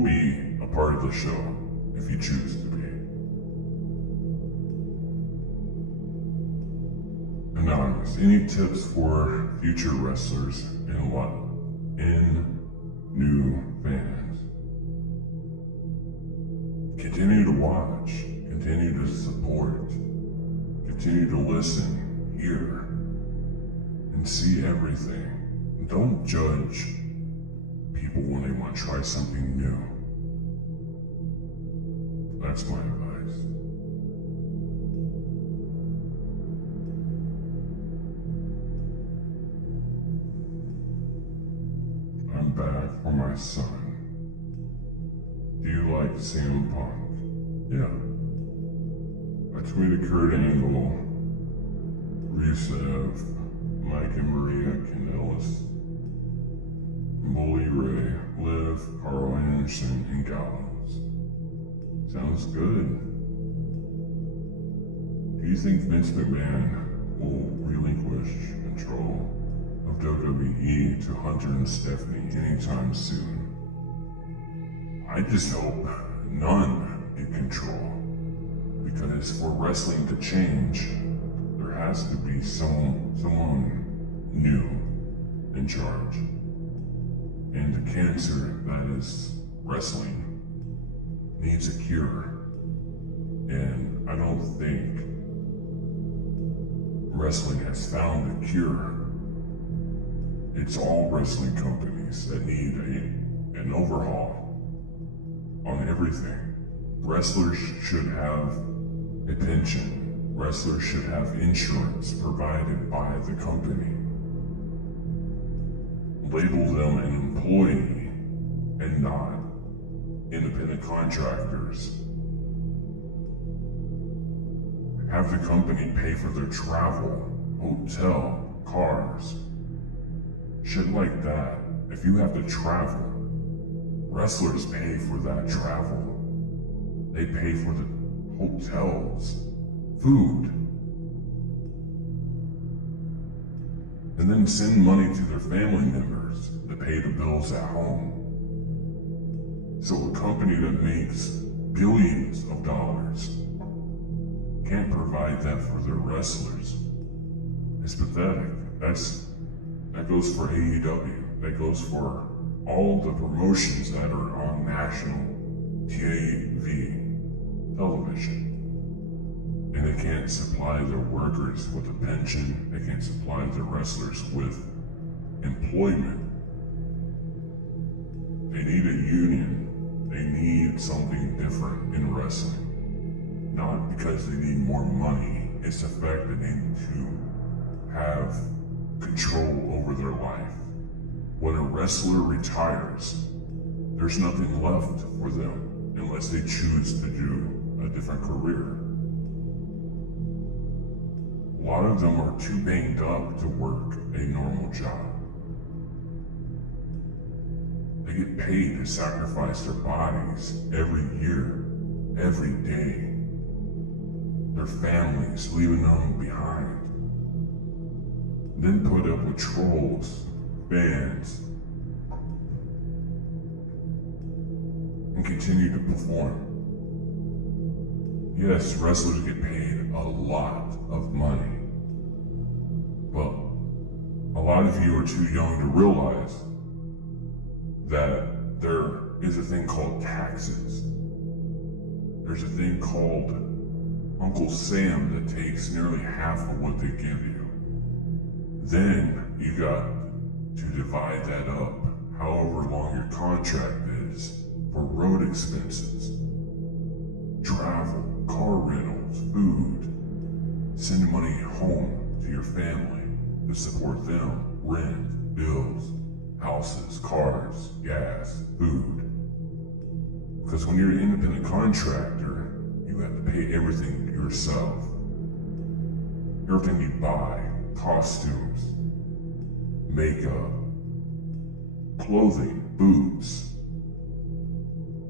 be a part of the show if you choose to be. Anonymous, any tips for future wrestlers and what? In new fans? Continue to watch, continue to support, continue to listen, hear, and see everything. Don't judge people when they want to try something new. That's my advice. come back for my son. Do you like CM Punk? Yeah. I tweeted Kurt Angle, Rusev, Mike and Maria Kanellis, Bully Ray, Liv, Carl Anderson, and Gallows. Sounds good. Do you think Vince McMahon will relinquish control of WWE to Hunter and Stephanie anytime soon? I just hope none get control, because for wrestling to change, there has to be someone new in charge. And the cancer that is wrestling needs a cure. And I don't think wrestling has found a cure. It's all wrestling companies that need an overhaul on everything. Wrestlers should have a pension. Wrestlers should have insurance provided by the company. Label them an employee and not independent contractors. Have the company pay for their travel, hotel, cars, shit like that. If you have to travel, wrestlers pay for that travel. They pay for the hotels, food, and then send money to their family members to pay the bills at home. So a company that makes billions of dollars can't provide that for their wrestlers. It's pathetic. That goes for AEW. That goes for all the promotions that are on national TV television. And they can't supply their workers with a pension. They can't supply their wrestlers with employment. They need a union. They need something different in wrestling. Not because they need more money. It's the fact that they need to have control over their life. When a wrestler retires, there's nothing left for them unless they choose to do a different career. A lot of them are too banged up to work a normal job. They get paid to sacrifice their bodies every year, every day. Their families leaving them behind. Then put up with trolls, fans, and continue to perform. Yes, wrestlers get paid a lot of money, but a lot of you are too young to realize that there is a thing called taxes. There's a thing called Uncle Sam that takes nearly half of what they give you. Then you got to divide that up, however long your contract is, for road expenses, travel, car rentals, food, send money home to your family to support them, rent, bills, houses, cars, gas, food. Because when you're an independent contractor, you have to pay everything yourself. Everything you buy, costumes, makeup, clothing, boots,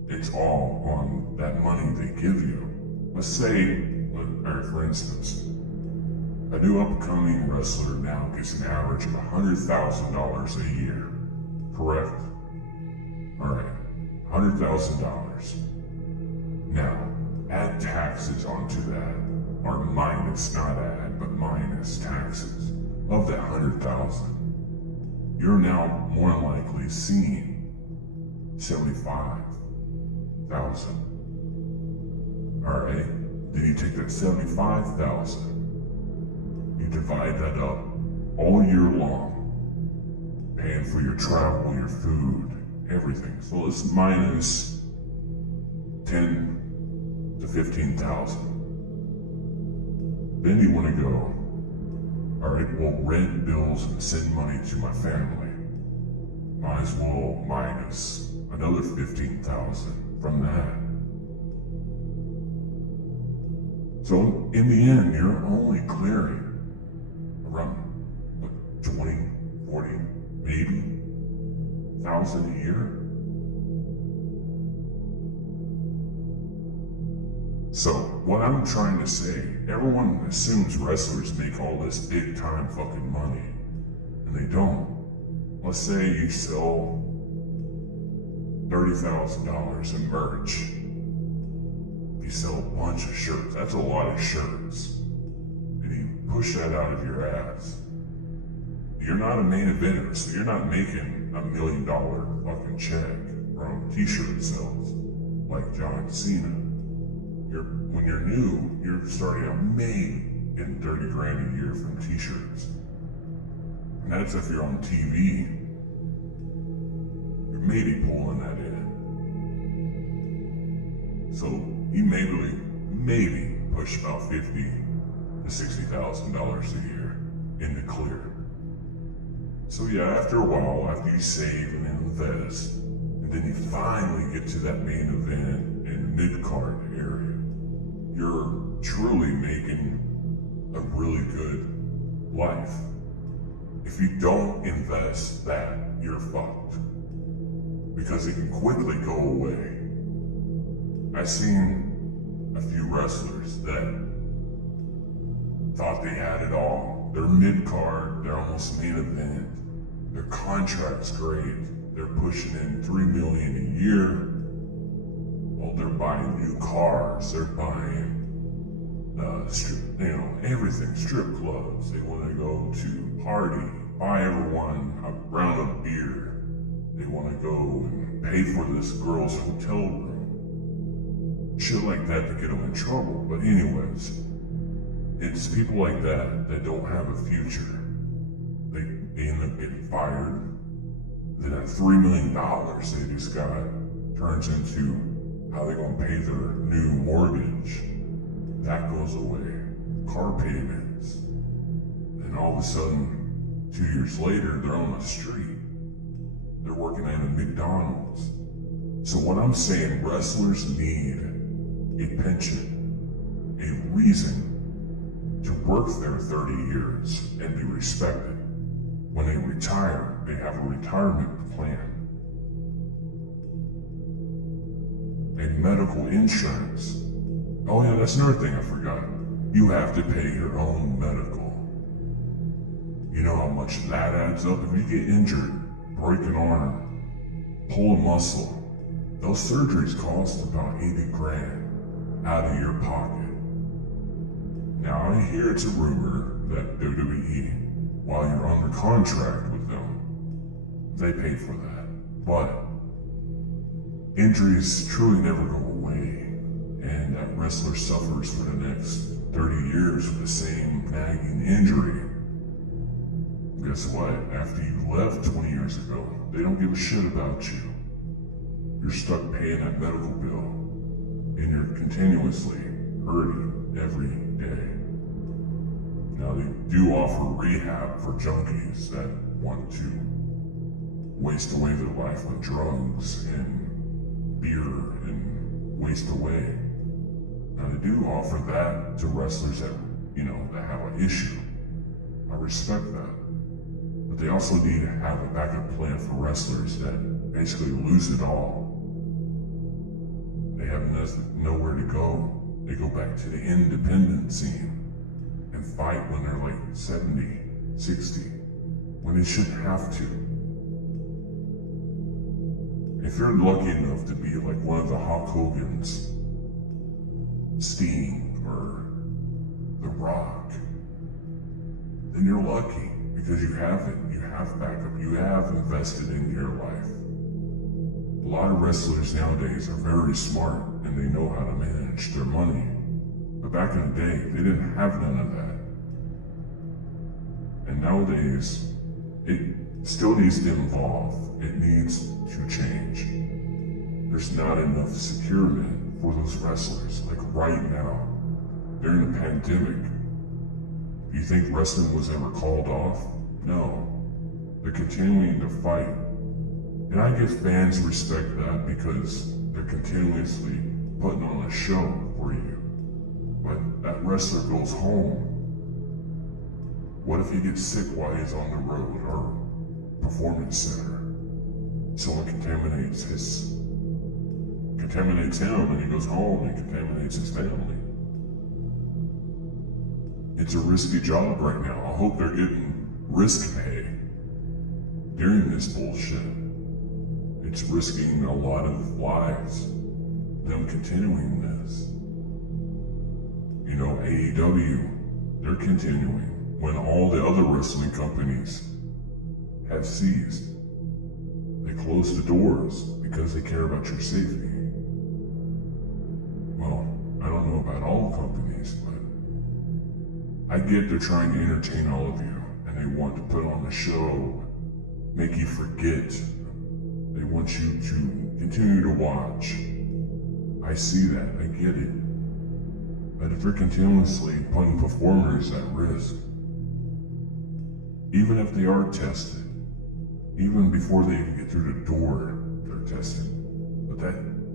it's all on that money they give you. Let's say, for instance, a new upcoming wrestler now gets an average of $100,000 a year, correct? Alright, $100,000. Now, add taxes onto that, or minus, not add, but minus taxes of that 100,000. You're now more likely seeing 75,000. Alright, then you take that 75,000, you divide that up all year long, paying for your travel, your food, everything. So let's minus 10 to 15,000. Then you want to go, alright, well, rent, bills, and send money to my family. might as well minus another 15,000 from that. So in the end, you're only clearing around, what, 20, 40, maybe 1,000 a year. So what I'm trying to say, everyone assumes wrestlers make all this big time fucking money, and they don't. Let's say you sell $30,000 in merch. You sell a bunch of shirts. That's a lot of shirts. And you push that out of your ass. You're not a main eventer, so you're not making $1 million fucking check from t-shirt sales like John Cena. When you're new, you're starting out maybe getting 30 grand a year from t-shirts. And that's if you're on TV. You're maybe pulling that in. So you maybe push about $50,000 to $60,000 a year in the clear. So yeah, after a while, after you save and invest, and then you finally get to that main event in the mid-card area, you're truly making a really good life. If you don't invest that, you're fucked. Because it can quickly go away. I've seen a few wrestlers that thought they had it all. They're mid-card, they're almost main event. Their contract's great. They're pushing in $3 million a year. Well, they're buying new cars. They're buying, everything. Strip clubs. They want to go to party, buy everyone a round of beer. They want to go and pay for this girl's hotel room. Shit like that to get them in trouble. But anyways, it's people like that that don't have a future. They end up getting fired. Then that $3 million they just got turns into how they're gonna pay their new mortgage. That goes away. Car payments. And all of a sudden, 2 years later, they're on the street. They're working at a McDonald's. So what I'm saying, wrestlers need a pension, a reason to work there 30 years and be respected. When they retire, they have a retirement plan. A medical insurance. Oh yeah, that's another thing I forgot. You have to pay your own medical. You know how much that adds up? If you get injured, break an arm, pull a muscle, those surgeries cost about 80 grand out of your pocket. Now I hear it's a rumor that WWE, while you're under contract with them, they pay for that. But injuries truly never go away, and that wrestler suffers for the next 30 years with the same nagging injury. Guess what? After you left 20 years ago, they don't give a shit about you. You're stuck paying that medical bill, and you're continuously hurting every day. Now they do offer rehab for junkies that want to waste away their life on drugs and beer and waste away. Now they do offer that to wrestlers that, that have an issue. I respect that. But they also need to have a backup plan for wrestlers that basically lose it all. They have nowhere to go. They go back to the independent scene and fight when they're like 70, 60, when they shouldn't have to. If you're lucky enough to be like one of the Hulk Hogan's, Sting, or The Rock, then you're lucky because you have it. You have backup. You have invested in your life. A lot of wrestlers nowadays are very smart and they know how to manage their money. But back in the day, they didn't have none of that. And nowadays, it still needs to evolve. It needs to change. There's not enough securement for those wrestlers. Like right now, during the pandemic, do you think wrestling was ever called off? No. They're continuing to fight And I get fans respect that because they're continuously putting on a show for you. But that wrestler goes home. What if he gets sick while he's on the road or performance center? Someone contaminates him, and he goes home and contaminates his family. It's a risky job right now. I hope they're getting risk pay during this bullshit. It's risking a lot of lives, them continuing this. You know, AEW, they're continuing when all the other wrestling companies have seized. They close the doors because they care about your safety. Well, I don't know about all companies, but I get they're trying to entertain all of you, and they want to put on a show, make you forget. They want you to continue to watch. I see that, I get it. But if they're continuously putting performers at risk, even if they are tested, even before they even get through the door, they're tested. But that,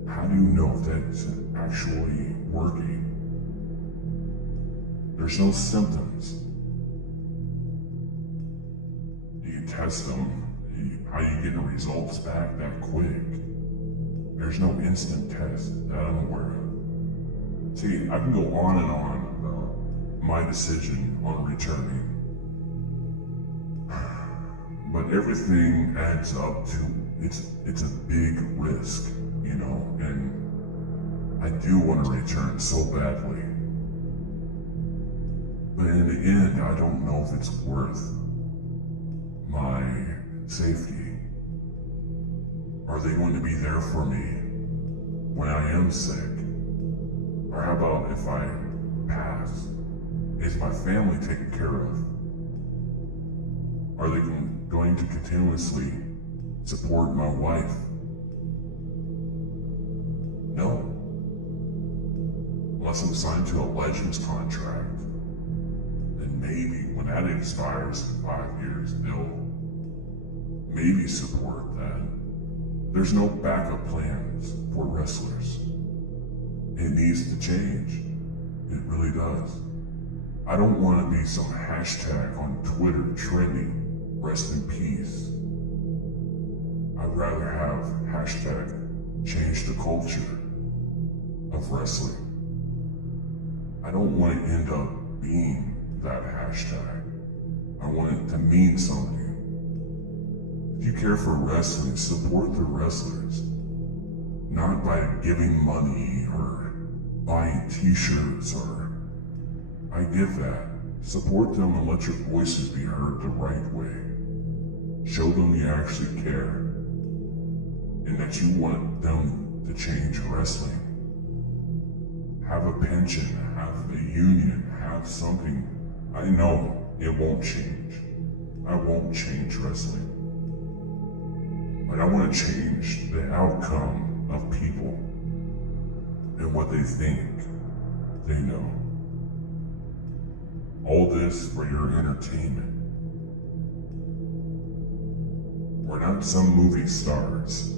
how do you know if that's actually working? There's no symptoms. You can test them. How you getting results back that quick? There's no instant test that I'm aware of. See, I can go on and on about my decision on returning. But everything adds up to, it's a big risk, you know, and I do want to return so badly. But in the end, I don't know if it's worth my safety. Are they going to be there for me when I am sick? Or how about if I pass? Is my family taken care of? Are they going to continuously support my wife? No. Unless I'm signed to a Legends contract. Then maybe when that expires in 5 years, they'll maybe support that. There's no backup plans for wrestlers. It needs to change. It really does. I don't want to be some hashtag on Twitter trending, rest in peace. I'd rather have hashtag change the culture of wrestling. I don't want to end up being that hashtag. I want it to mean something. If you care for wrestling, support the wrestlers. Not by giving money or buying t-shirts or... I get that. Support them and let your voices be heard the right way. Show them you actually care. And that you want them to change wrestling. Have a pension, have a union, have something. I know it won't change. I won't change wrestling. But I want to change the outcome of people and what they think they know. All this for your entertainment. We're not some movie stars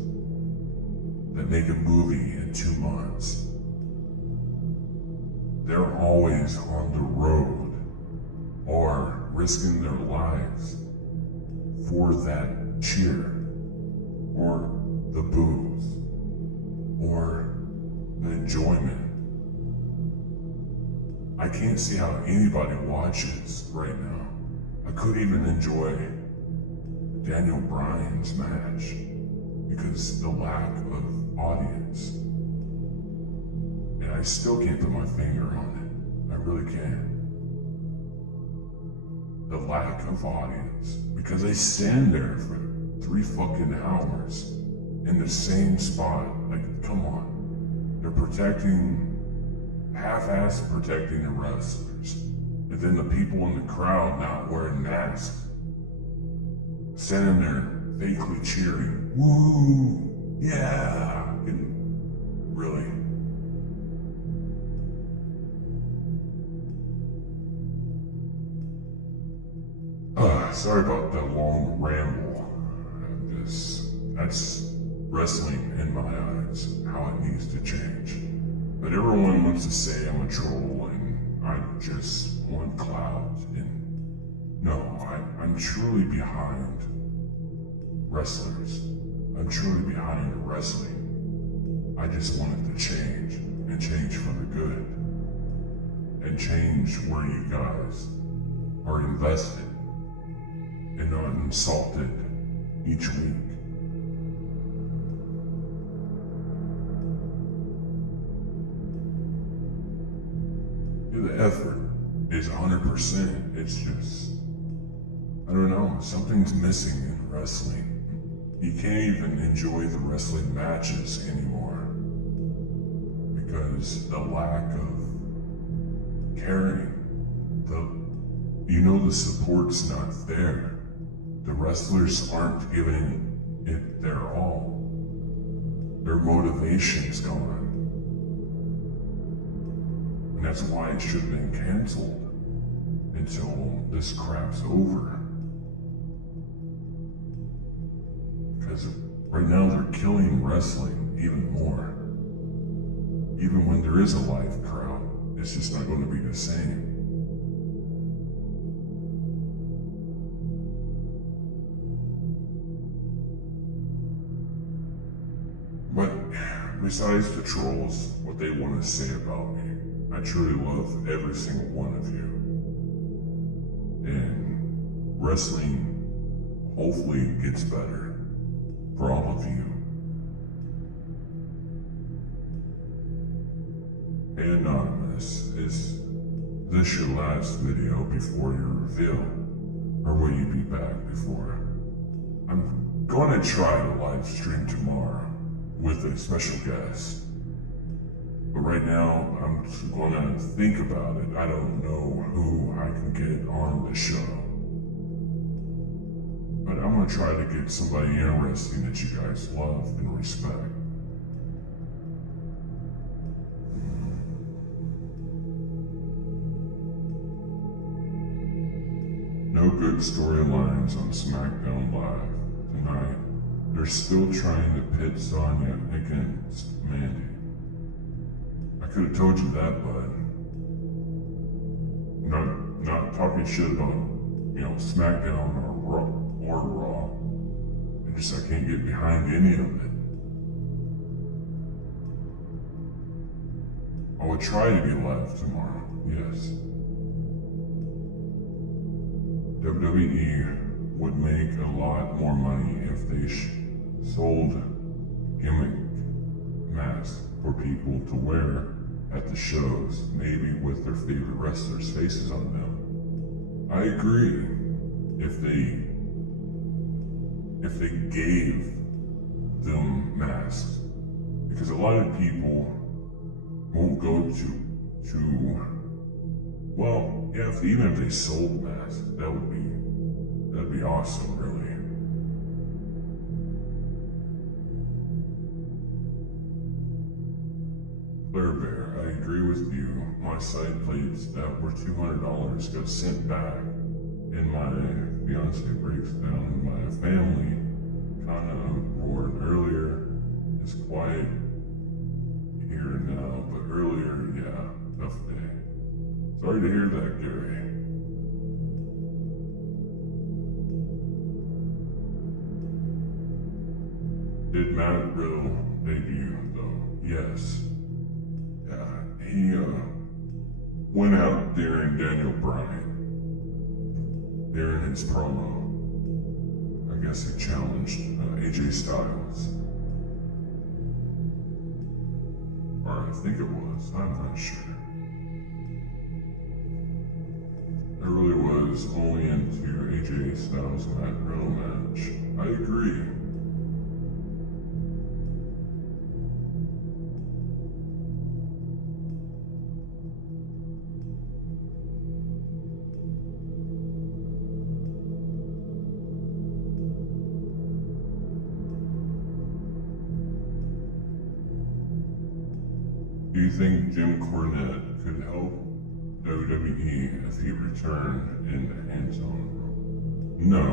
that make a movie in 2 months. They're always on the road or risking their lives for that cheer or the booze or the enjoyment. I can't see how anybody watches right now. I couldn't even enjoy Daniel Bryan's match because the lack of audience. And I still can't put my finger on it. I really can't. The lack of audience. Because they stand there for 3 fucking hours in the same spot. Like, come on. They're half-ass protecting the wrestlers. And then the people in the crowd not wearing masks. Standing there fakely cheering. Woo! Yeah! And really? Sorry about that long ramble. I that's wrestling in my eyes, how it needs to change. But everyone wants to say I'm a troll and I just want clout. And no, I'm truly behind wrestlers. I'm truly behind wrestling. I just want it to change, and change for the good. And change where you guys are invested and not insulted each week. The effort is 100%. It's just, I don't know, something's missing in wrestling. You can't even enjoy the wrestling matches anymore because the lack of caring, the support's not there. The wrestlers aren't giving it their all. Their motivation's gone. And that's why it should have been canceled until this crap's over. Because right now they're killing wrestling even more. Even when there is a live crowd, it's just not going to be the same. But besides the trolls, what they want to say about me, I truly love every single one of you. And wrestling hopefully gets better for all of you. AnonYmous, is this your last video before your reveal? Or will you be back before? I'm going to try to live stream tomorrow with a special guest. But right now, I'm just going to think about it. I don't know who I can get on the show. But I'm going to try to get somebody interesting that you guys love and respect. No good storylines on SmackDown Live tonight. They're still trying to pit Sonya against Mandy. I could have told you that, bud. Not talking shit about, SmackDown or Raw. I can't get behind any of it. I would try to be live tomorrow, yes. WWE would make a lot more money if they sold gimmick masks for people to wear at the shows, maybe with their favorite wrestlers' faces on them. I agree if they gave them masks, because a lot of people won't go even if they sold masks, that'd be awesome, really. Claire Bear, I agree with you. My side plates that were $200 got sent back, and my fiance breaks down. My family kind of roared earlier. It's quiet here now, but earlier, yeah, tough day. Sorry to hear that, Gary. Did Matt Riddle debut, though? Yes. Yeah, he went out during Daniel Bryan, during his promo. I guess he challenged AJ Styles. Or I think it was, I'm not sure. I really was only into AJ Styles Matt Riddle match. I agree. Do you think Jim Cornette could help WWE if he returned in the hands-on role? No,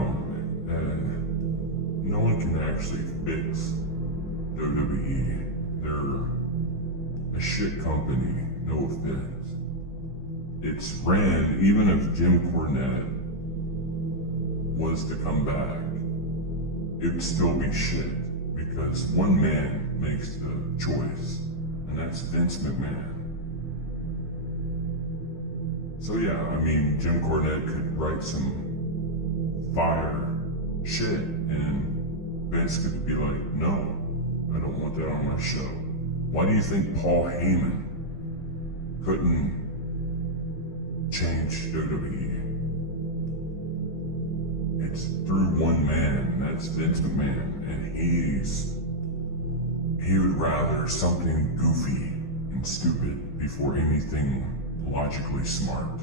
no one can actually fix WWE. They're a shit company, no offense. It's ran, even if Jim Cornette was to come back, it would still be shit, because one man makes the choice, and that's Vince McMahon. So yeah, I mean, Jim Cornette could write some fire shit, and Vince could be like, no, I don't want that on my show. Why do you think Paul Heyman couldn't change WWE? It's through one man, and that's Vince McMahon, and he would rather something goofy and stupid before anything logically smart.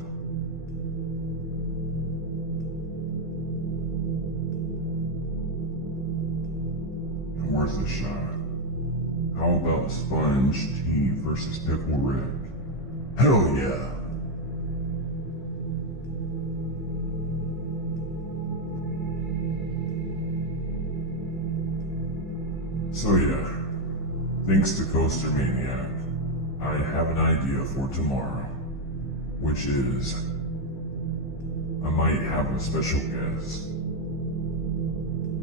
And where's the shot? How about Sponge T versus Pickle Rick? Hell yeah! So yeah, thanks to Coaster Maniac, I have an idea for tomorrow, which is I might have a special guest.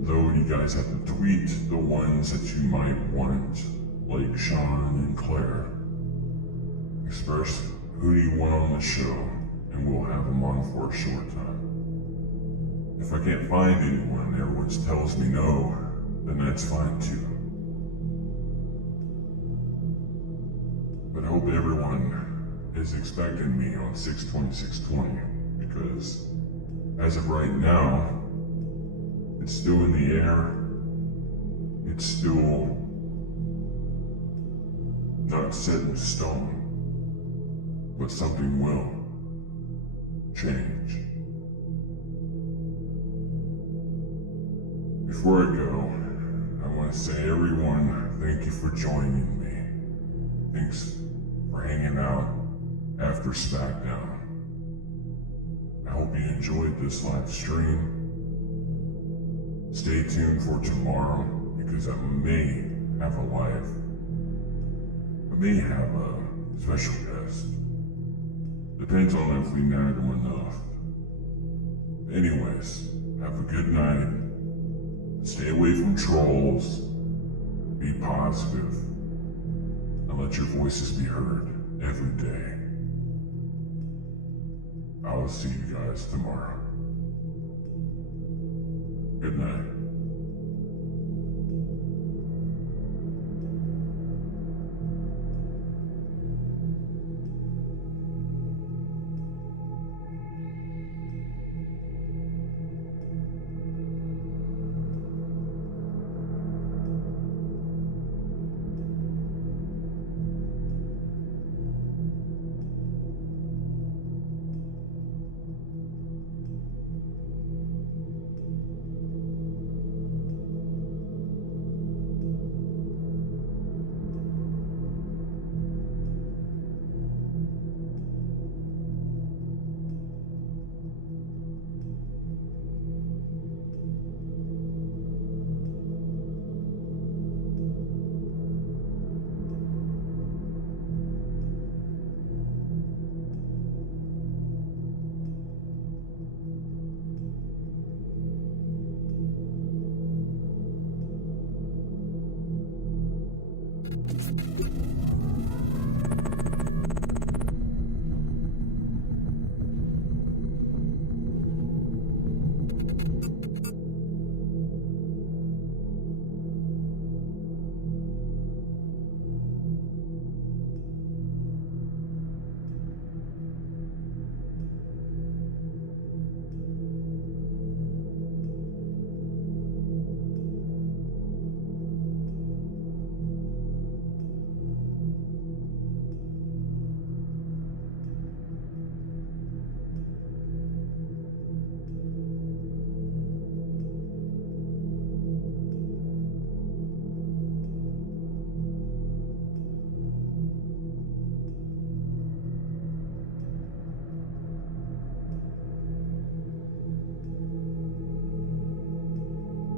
Though you guys have to tweet the ones that you might want, like Sean and Claire. Express who you want on the show, and we'll have them on for a short time. If I can't find anyone and everyone tells me no, then that's fine too. But I hope everyone is expecting me on 6/26/20, because as of right now, it's still in the air. It's still not set in stone, but something will change. Before I go, I want to say, everyone, thank you for joining me. Thanks for hanging out after Smackdown. I hope you enjoyed this live stream. Stay tuned for tomorrow, because I may have a live. I may have a special guest. Depends on if we nag them enough. Anyways, have a good night. Stay away from trolls. Be positive. And let your voices be heard every day. I will see you guys tomorrow. Good night. You